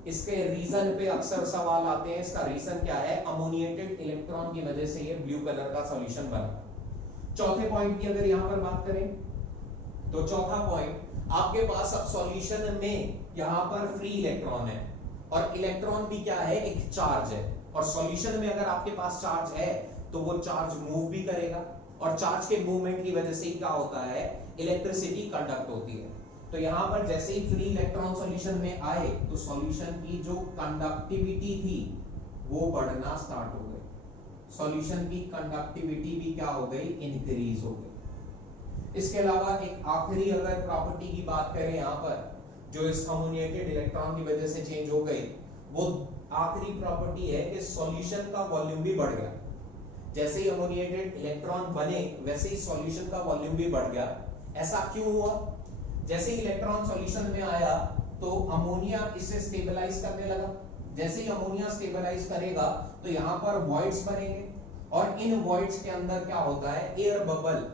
इसके रीजन पे अक्सर सवाल आते हैं, इसका रीजन क्या है, अमोनिएटेड इलेक्ट्रॉन की वजह से ये ब्लू कलर का सॉल्यूशन बना। चौथे पॉइंट की अगर यहां पर बात करें तो चौथा पॉइंट, आपके पास अब सॉल्यूशन में यहां पर फ्री इलेक्ट्रॉन है और इलेक्ट्रॉन भी क्या है, एक चार्ज है। और सॉल्यूशन में अगर आपके पास चार्ज है तो वो चार्ज मूव भी करेगा और चार्ज के मूवमेंट की वजह से क्या होता है, इलेक्ट्रिसिटी कंडक्ट होती है। तो यहां पर जैसे ही फ्री इलेक्ट्रॉन सॉल्यूशन में आए तो सॉल्यूशन की जो कंडक्टिविटी थी वो बढ़ना स्टार्ट हो गई। सॉल्यूशन की कंडक्टिविटी भी क्या हो गई, इंक्रीज हो गई। इसके अलावा एक आखिरी अगर प्रॉपर्टी की बात करें यहां पर, जो इस अमोनिएटेड इलेक्ट्रॉन की वजह से चेंज हो गई, वो आखिरी प्रॉपर्टी है कि सॉल्यूशन का वॉल्यूम भी बढ़ गया। जैसे ही अमोनिएटेड इलेक्ट्रॉन बने वैसे ही सॉल्यूशन का वॉल्यूम भी बढ़ गया। ऐसा क्यों हुआ, जैसे ही इलेक्ट्रॉन सॉल्यूशन में आया तो अमोनिया इसे स्टेबलाइज करने लगा। जैसे ही अमोनिया स्टेबलाइज करेगा तो यहां पर वॉइड्स बनेंगे और इन वॉइड्स के अंदर क्या होता है, एयर बबल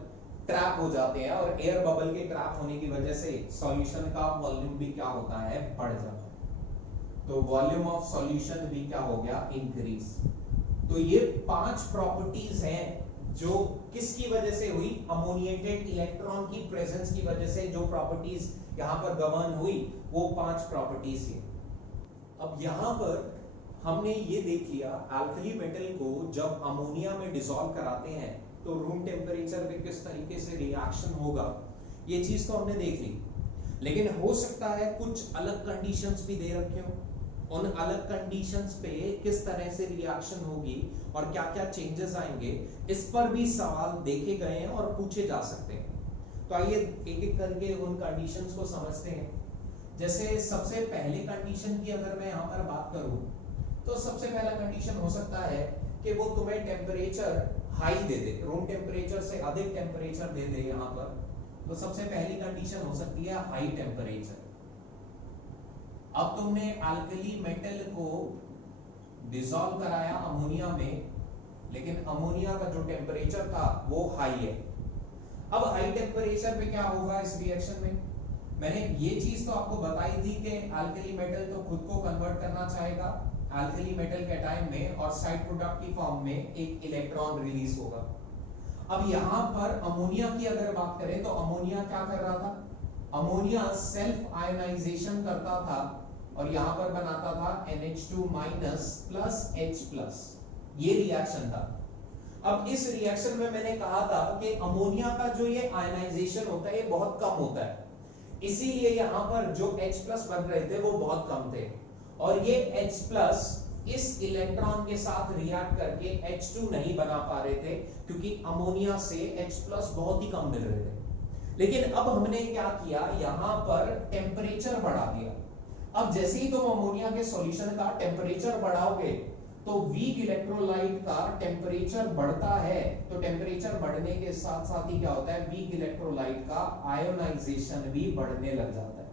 ट्रैप हो जाते हैं और एयर बबल के ट्रैप होने की वजह से सॉल्यूशन का वॉल्यूम भी क्या होता है, बढ़ जाता है। तो वॉल्यूम ऑफ सॉल्यूशन भी क्या हो गया, इंक्रीज। तो ये 5 प्रॉपर्टीज हैं जो किसकी वजह से हुई, अमोनिएटेड इलेक्ट्रॉन की प्रेजेंस की वजह से जो प्रॉपर्टीज यहां पर गवर्न हुई वो 5 प्रॉपर्टीज है। अब यहां पर हमने ये देख लिया अल्कली मेटल को जब अमोनिया में डिसॉल्व कराते हैं तो रूम टेम्परेचर पे किस तरीके से रिएक्शन होगा, ये चीज तो हमने देख ली। लेकिन हो सकता है कुछ अलग कंडीशंस भी दे रखे हो, उन अलग कंडीशंस पे किस तरह से रिएक्शन होगी और क्या क्या चेंजेस आएंगे, इस पर भी सवाल देखे गए हैं और पूछे जा सकते हैं। तो आइए एक एक करके उन कंडीशंस को समझते हैं। जैसे सबसे पहले कंडीशन की अगर मैं यहाँ पर बात करूं तो सबसे पहला कंडीशन हो सकता है कि वो तुम्हें टेम्परेचर हाई दे दे, रूम टेम्परेचर से अधिक टेम्परेचर दे दे यहाँ पर। तो सबसे पहली कंडीशन हो सकती है हाई टेम्परेचर। अब तुमने अल्कली मेटल को डिसॉल्व कराया अमोनिया में, लेकिन अमोनिया का जो टेम्परेचर था वो हाई है। अब हाई टेम्परेचर पे क्या होगा इस रिएक्शन में, मैंने ये चीज तो आपको बताई थी कि अल्कली मेटल तो खुद को कन्वर्ट करना चाहेगा अल्कली मेटल कैटायन में और साइड प्रोडक्ट की फॉर्म में एक इलेक्ट्रॉन रिलीज होगा। अब यहां पर अमोनिया की अगर बात करें तो अमोनिया क्या कर रहा था, अमोनिया सेल्फ आयनाइजेशन करता था और यहां पर बनाता था NH2- प्लस H+, ये रिएक्शन था। अब इस रिएक्शन में मैंने कहा था कि अमोनिया का जो ये आयनाइजेशन होता है ये बहुत कम होता है, इसीलिए यहां पर जो H+ बन रहे थे वो बहुत कम थे और ये H+ इस इलेक्ट्रॉन के साथ रिएक्ट करके H2 नहीं बना पा रहे थे क्योंकि अमोनिया से H+ बहुत ही कम मिल रहे थे। लेकिन अब हमने क्या किया, यहां पर टेम्परेचर बढ़ा दिया। अब जैसे ही तुम अमोनिया के सॉल्यूशन का टेम्परेचर बढ़ाओगे तो वीक इलेक्ट्रोलाइट का टेम्परेचर बढ़ता है, तो टेम्परेचर बढ़ने के साथ साथ ही क्या होता है, वीक इलेक्ट्रोलाइट का आयोनाइजेशन भी बढ़ने लग जाता है।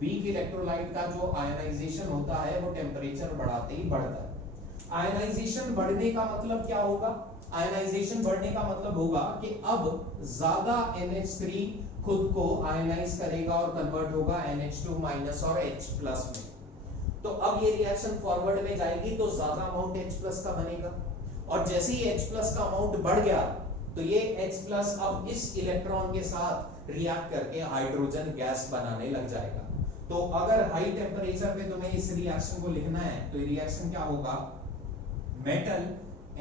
वीक इलेक्ट्रोलाइट का जो आयोनाइजेशन होता है वो टेम्परेचर बढ़ाते ही बढ़ता है। आयोनाइजेशन बढ़ने का मतलब क्या होगा, आयोनाइजेशन बढ़ने का मतलब होगा कि अब ज्यादा NH3 खुद को आयोनाइज करेगा और कन्वर्ट होगा NH2 माइनस और H प्लस में। तो अब ये रिएक्शन फॉरवर्ड में जाएगी तो ज्यादा अमाउंट H प्लस का बनेगा, और जैसे ही H प्लस का अमाउंट बढ़ गया तो ये H प्लस अब इस इलेक्ट्रॉन के साथ रिएक्ट करके हाइड्रोजन गैस बनाने लग जाएगा। तो अगर हाई टेम्परेचर पे तुम्हें इस रिएक्शन को लिखना है तो ये रिएक्शन क्या होगा, मेटल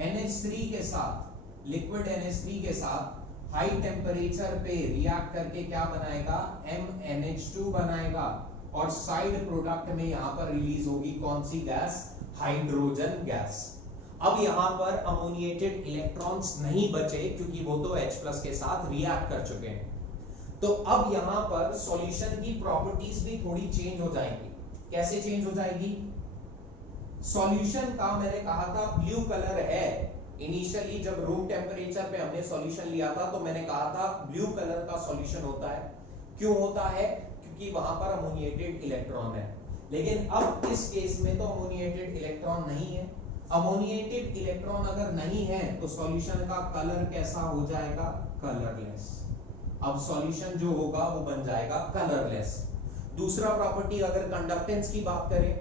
NH3 के साथ, लिक्विड NH3 के साथ हाई टेम्परेचर पे रिएक्ट करके क्या बनाएगा, MnH2 बनाएगा, और साइड प्रोडक्ट में यहां पर रिलीज होगी कौन सी गैस, हाइड्रोजन गैस। अब यहां पर अमोनिएटेड इलेक्ट्रॉन्स नहीं बचे क्योंकि वो तो H प्लस के साथ रिएक्ट कर चुके हैं। तो अब यहां पर सॉल्यूशन की प्रॉपर्टीज भी थोड़ी चेंज हो जाएंगी। कैसे चेंज हो जाएगी, सॉल्यूशन का मैंने कहा था ब्लू कलर है, इनिशियली जब रूम टेम्परेचर पे हमने सॉल्यूशन लिया था तो मैंने कहा था ब्लू कलर का सॉल्यूशन होता है। क्यों होता है, क्योंकि वहां पर अमोनिएटेड इलेक्ट्रॉन है। लेकिन अब इस केस में तो अमोनिएटेड इलेक्ट्रॉन नहीं है। अमोनिएटेड इलेक्ट्रॉन अगर नहीं है तो सॉल्यूशन का कलर कैसा हो जाएगा, कलरलेस। अब सॉल्यूशन जो होगा वो बन जाएगा कलरलेस। दूसरा प्रॉपर्टी, अगर कंडक्टेंस की बात करें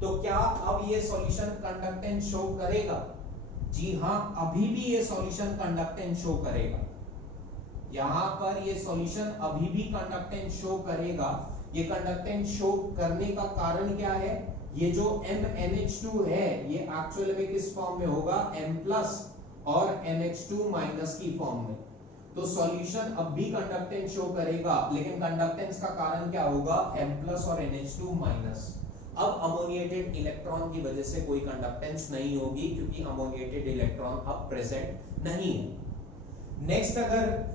तो क्या अब ये सॉल्यूशन कंडक्टेंस शो करेगा, जी हां, अभी भी ये सॉल्यूशन कंडक्टेंस शो करेगा। यहां पर ये सॉल्यूशन अभी भी कंडक्टेंस शो करेगा। ये कंडक्टेंस शो करने का कारण क्या है, ये जो MnH2 है ये एक्चुअल में किस फॉर्म में होगा, M+ और NH2 माइनस की फॉर्म में। तो सॉल्यूशन अब भी कंडक्टेंस शो करेगा, लेकिन कंडक्टेंस का कारण क्या होगा, M+ और NH2 माइनस। अब अमोनिएटेड इलेक्ट्रॉन की वजह से कोई कंडक्टेंस नहीं होगी क्योंकि अमोनिएटेड इलेक्ट्रॉन अब प्रेजेंट नहीं है। नेक्स्ट, अगर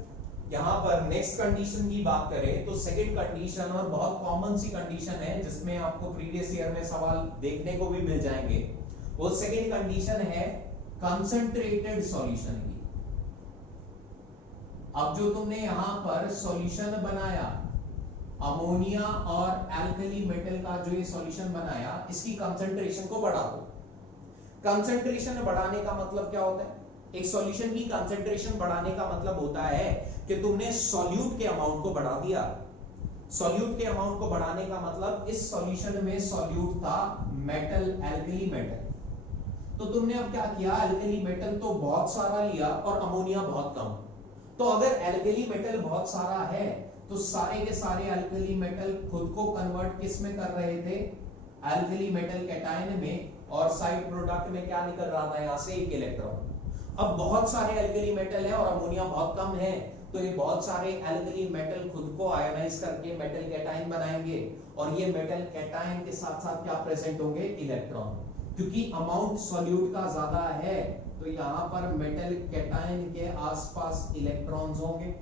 यहां पर नेक्स्ट कंडीशन की बात करें तो सेकंड कंडीशन, और बहुत कॉमन सी कंडीशन है जिसमें आपको प्रीवियस ईयर में सवाल देखने को भी मिल जाएंगे, वो सेकंड कंडीशन है कंसंट्रेटेड सॉल्यूशन की। अब जो तुमने यहां पर सॉल्यूशन बनाया, अमोनिया और एल्कली मेटल का जो ये सॉल्यूशन बनाया, इसकी कंसंट्रेशन को बढ़ा दो। कंसंट्रेशन बढ़ाने का मतलब क्या होता है, एक सॉल्यूशन की कंसंट्रेशन बढ़ाने का मतलब होता है कि तुमने सॉल्यूट के अमाउंट को बढ़ा दिया। सॉल्यूट के अमाउंट को बढ़ाने का मतलब इस सॉल्यूशन में सॉल्यूट था मेटल, एल्कली मेटल, तो तुमने अब क्या किया, एल्कली मेटल तो बहुत सारा लिया और अमोनिया बहुत कम। तो अगर एल्कली मेटल बहुत सारा है तो सारे के सारे एल्कली मेटल खुद को कन्वर्ट किस में कर रहे थे, एल्कली मेटल कैटायन में, और साइड प्रोडक्ट में क्या निकल रहा था, यहां से एक इलेक्ट्रॉन। अब बहुत सारे एल्कली मेटल है और अमोनिया बहुत कम है, तो ये बहुत सारे एल्कली मेटल खुद को आयोनाइज करके मेटल कैटायन बनाएंगे, और ये मेटल कैटायन के साथ साथ क्या प्रेजेंट होंगे, इलेक्ट्रॉन। क्योंकि अमाउंट सॉल्यूट का ज्यादा है तो यहां पर मेटल कैटायन के आसपास इलेक्ट्रॉन्स होंगे,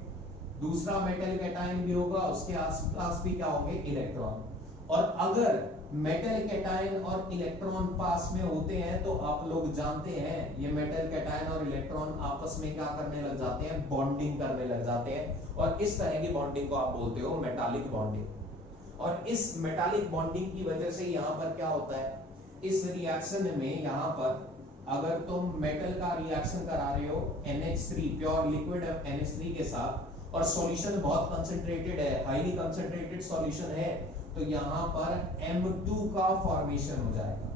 दूसरा मेटल कैटायन भी होगा, उसके आसपास भी क्या होंगे, इलेक्ट्रॉन। और अगर मेटल कैटायन और इलेक्ट्रॉन पास में होते हैं तो आप लोग जानते हैं ये मेटल कैटायन और इलेक्ट्रॉन आपस में क्या करने लग जाते हैं, बॉन्डिंग करने लग जाते हैं, और इस तरह की बॉन्डिंग को आप बोलते हो मेटालिक बॉन्डिंग। और इस मेटालिक बॉन्डिंग की वजह से यहां पर क्या होता है, इस रिएक्शन में यहां पर अगर तुम मेटल का रिएक्शन करा रहे हो NH3 प्योर लिक्विड NH3 के साथ, और सॉल्यूशन बहुत कंसंट्रेटेड है, हाईली कंसंट्रेटेड सॉल्यूशन है, तो यहां पर M2 का फॉर्मेशन हो जाएगा।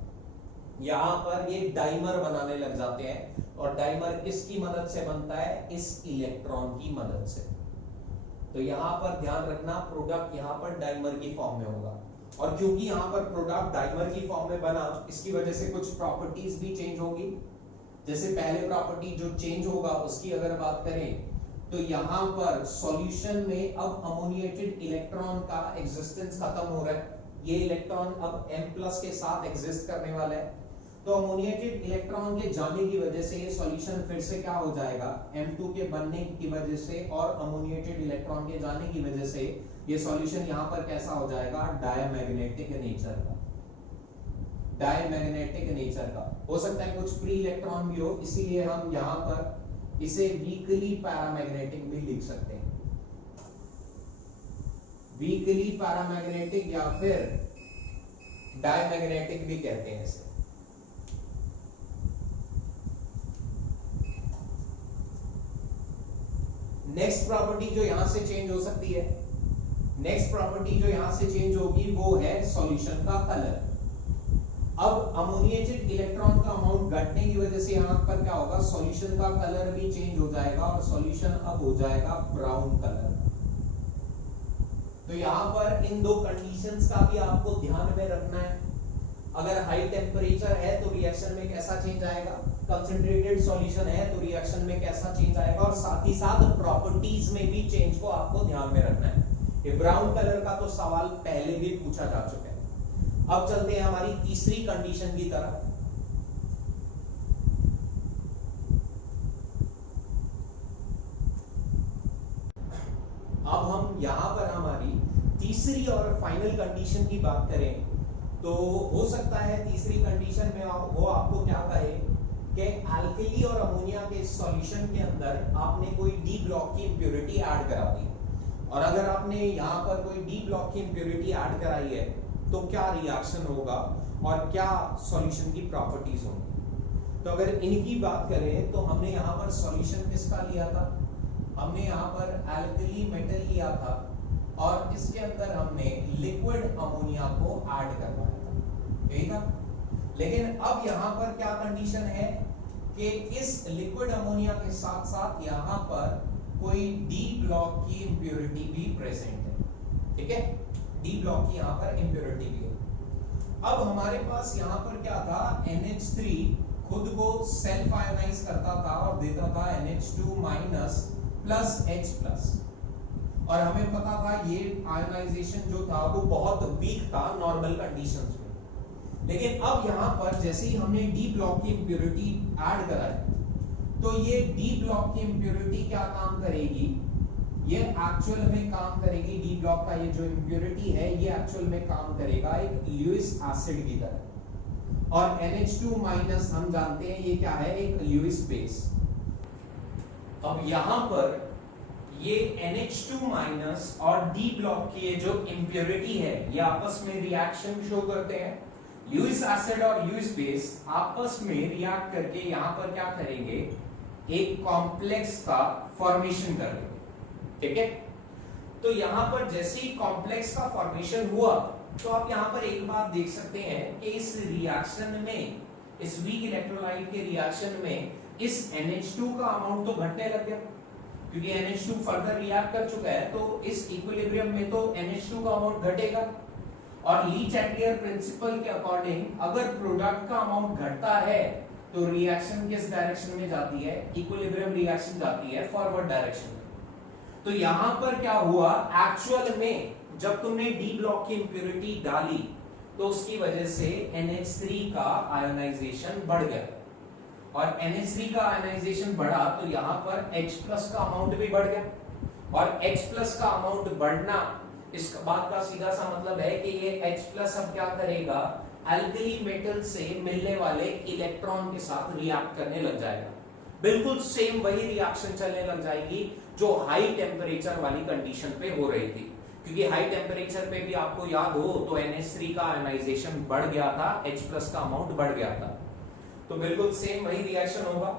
यहां पर ये डाइमर बनाने लग जाते हैं, और डाइमर किसकी मदद से बनता है, इस इलेक्ट्रॉन की मदद से। तो यहां पर ध्यान रखना, प्रोडक्ट यहां पर डाइमर की फॉर्म में होगा, और क्योंकि यहां पर प्रोडक्ट डाइमर की फॉर्म में बना, इसकी वजह से कुछ प्रॉपर्टीज भी चेंज होगी। जैसे पहले प्रॉपर्टी जो चेंज होगा उसकी अगर बात करें तो यहां पर सॉल्यूशन में अब अमोनिएटेड इलेक्ट्रॉन का एग्जिस्टेंस खत्म हो रहा है, ये इलेक्ट्रॉन अब M+ के साथ एग्जिस्ट करने वाला है। तो अमोनिएटेड इलेक्ट्रॉन के जाने की वजह से ये सॉल्यूशन फिर से क्या हो जाएगा, M2 के बनने की वजह से और अमोनिएटेड इलेक्ट्रॉन के जाने की वजह से ये सॉल्यूशन यहां पर कैसा हो जाएगा, डायमैग्नेटिक नेचर का, डायमैग्नेटिक नेचर का। हो सकता है कुछ फ्री इलेक्ट्रॉन भी हो, इसीलिए हम यहां पर इसे वीकली पैरामैग्नेटिक भी लिख सकते हैं, वीकली पैरामैग्नेटिक या फिर डायमैग्नेटिक भी कहते हैं इसे। नेक्स्ट प्रॉपर्टी जो यहां से चेंज हो सकती है, नेक्स्ट प्रॉपर्टी जो यहां से चेंज होगी वो है सॉल्यूशन का कलर। अब अमोनिएटेड इलेक्ट्रॉन का अमाउंट घटने की वजह से यहां पर क्या होगा, सॉल्यूशन का कलर भी चेंज हो जाएगा और सॉल्यूशन अब हो जाएगा ब्राउन कलर। तो यहां पर इन दो कंडीशंस का भी आपको ध्यान में रखना है। अगर हाई टेम्परेचर है तो रिएक्शन में कैसा चेंज आएगा, कंसंट्रेटेड सॉल्यूशन है तो रिएक्शन में कैसा चेंज आएगा, और साथ ही साथ प्रॉपर्टीज में भी चेंज को आपको ध्यान में रखना है। ये ब्राउन कलर का तो सवाल पहले भी पूछा जा चुका है। अब चलते हैं हमारी तीसरी कंडीशन की तरफ। अब हम यहां पर हमारी तीसरी और फाइनल कंडीशन की बात करें तो हो सकता है तीसरी कंडीशन में वो आपको क्या कहे कि अल्कली और अमोनिया के सॉल्यूशन के अंदर आपने कोई डी ब्लॉक की इंप्योरिटी ऐड करा दी, और अगर आपने यहाँ पर कोई डी ब्लॉक की इंप्योरिटी ऐड कराई है तो क्या रिएक्शन होगा और क्या सॉल्यूशन की प्रॉपर्टीज होंगी। तो अगर इनकी बात करें तो हमने यहाँ पर सॉल्यूशन किसका लिया था, हमने यहाँ पर अल्कली मेटल लिया था और इसके अंदर हमने लिक्विड अमोनिया को ऐड करवाया था, यही था। लेकिन अब यहाँ पर क्या कंडीशन है कि इस लिक्विड अमोनिया के साथ साथ यहाँ पर कोई डी ब्लॉक की इंप्योरिटी भी प्रेजेंट है, ठीक है, डी ब्लॉक की यहाँ पर इंप्योरिटी भी है। अब हमारे पास यहाँ पर क्या था, NH3 खुद को सेल्फ आयोनाइज करता था और देता था NH2 minus plus H plus, और हमें पता था ये आयोनाइजेशन जो था वो बहुत वीक था नॉर्मल कंडीशंस में। लेकिन अब यहाँ पर जैसे ही हमने डी ब्लॉक की इंप्योरिटी ऐड कराई तो ये डी ब्लॉक की इंप्योरिटी क्या काम करेगी, ये एक्चुअल में काम करेगी, डी ब्लॉक का ये जो इंप्योरिटी है ये एक्चुअल में काम करेगा एक ल्यूइस एसिड की तरह, और NH2 माइनस हम जानते हैं ये क्या है, एक ल्यूइस बेस। अब यहाँ पर ये NH2 माइनस और डी ब्लॉक की ये जो इंप्योरिटी है ये आपस में रिएक्शन शो करते हैं। ल्यूइस एसिड और ल्यूइस बेस आपस में रिएक्ट करके यहाँ पर क्या करेंगे, एक कॉम्प्लेक्स का फॉर्मेशन करेंगे, ठीक है। तो यहाँ पर जैसे ही कॉम्प्लेक्स का फॉर्मेशन हुआ तो आप यहाँ पर एक बात देख सकते हैं कि इस रिएक्शन में, इस वीक इलेक्ट्रोलाइट के रिएक्शन में इस NH2 का अमाउंट तो घटने लग गया, क्योंकि NH2 फर्दर रिएक्ट कर चुका है, तो इस इक्विलिब्रियम में तो NH2 का अमाउंट घटेगा। और ली-चैटलियर प्रिंसिपल के अकॉर्डिंग अगर प्रोडक्ट का अमाउंट घटता है तो रिएक्शन किस डायरेक्शन में जाती है, इक्विलिब्रियम रिएक्शन जाती है फॉरवर्ड डायरेक्शन में। तो यहां पर क्या हुआ, एक्चुअल में जब तुमने डी ब्लॉक की इंप्योरिटी डाली तो उसकी वजह से NH3 का आयोनाइजेशन बढ़ गया, और NH3 का आयोनाइजेशन बढ़ा तो यहां पर H प्लस का अमाउंट भी बढ़ गया, और H प्लस का अमाउंट बढ़ना इस बात का सीधा सा मतलब है कि ये H प्लस अब क्या करेगा, अल्कली मेटल से मिलने वाले इलेक्ट्रॉन के साथ रिएक्ट करने लग जाएगा। बिल्कुल सेम वही रिएक्शन चलने लग जाएगी जो हाई टेम्परेचर वाली कंडीशन पे हो रही थी, क्योंकि हाई टेम्परेचर पे भी आपको याद हो तो NH3 का आयोनाइजेशन बढ़ गया था, H प्लस का अमाउंट बढ़ गया था। तो बिल्कुल सेम वही रिएक्शन होगा,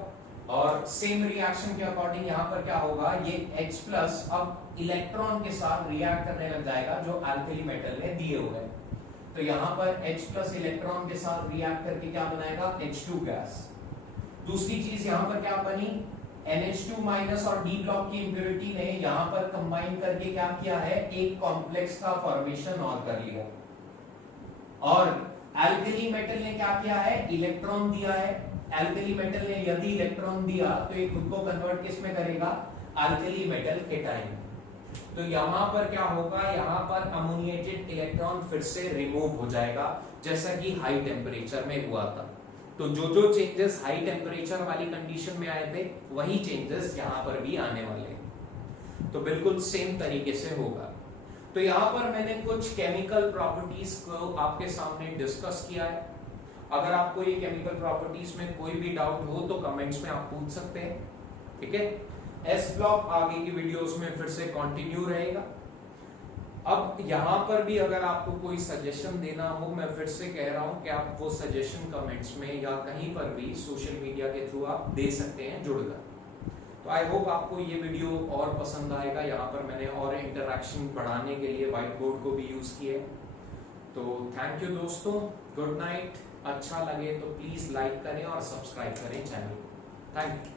और सेम रिएक्शन के अकॉर्डिंग यहाँ पर क्या होगा, ये H प्लस अब इलेक्ट्रॉन के साथ रिएक्ट करने लग जाएगा जो अल्कली मेटल ने दिए हुए हैं। तो यहाँ पर H प्लस इलेक्ट्रॉन के साथ रिएक्ट करके क्या बनाएगा, H2 गैस। दूसरी चीज यहाँ पर क्या बनी, NH2 माइनस और डी ब्लॉक की इंप्योरिटी ने यहाँ पर कंबाइन करके क्या किया है, एक कॉम्प्लेक्स का फॉर्मेशन और कर लिया, और अल्कली मेटल ने क्या किया है, इलेक्ट्रॉन दिया है। अल्कली मेटल ने यदि इलेक्ट्रॉन दिया तो ये खुद को कन्वर्ट किस में करेगा, अल्कली मेटल केटाइन। तो यहाँ पर क्या होगा, यहाँ पर अमोनिएटेड इलेक्ट्रॉन फिर से रिमूव हो जाएगा जैसा कि हाई टेम्परेचर में हुआ था। तो जो जो चेंजेस हाई टेम्परेचर वाली कंडीशन में आए थे वही चेंजेस यहाँ पर भी आने वाले हैं, तो बिल्कुल सेम तरीके से होगा। तो यहाँ पर मैंने कुछ केमिकल प्रॉपर्टीज को आपके सामने डिस्कस किया है। अगर आपको ये केमिकल प्रॉपर्टीज में कोई भी डाउट हो तो कमेंट्स में आप पूछ सकते हैं, ठीक है। एस ब्लॉक आगे की वीडियोस में फिर से कंटिन्यू रहेगा। अब यहाँ पर भी अगर आपको कोई सजेशन देना हो, मैं फिर से कह रहा हूँ कि आप वो सजेशन कमेंट्स में या कहीं पर भी सोशल मीडिया के थ्रू आप दे सकते हैं जुड़कर। तो आई होप आपको ये वीडियो और पसंद आएगा। यहाँ पर मैंने और इंटरैक्शन बढ़ाने के लिए व्हाइट बोर्ड को भी यूज किया है। तो थैंक यू दोस्तों, गुड नाइट। अच्छा लगे तो प्लीज लाइक करें और सब्सक्राइब करें चैनल को। Thank you.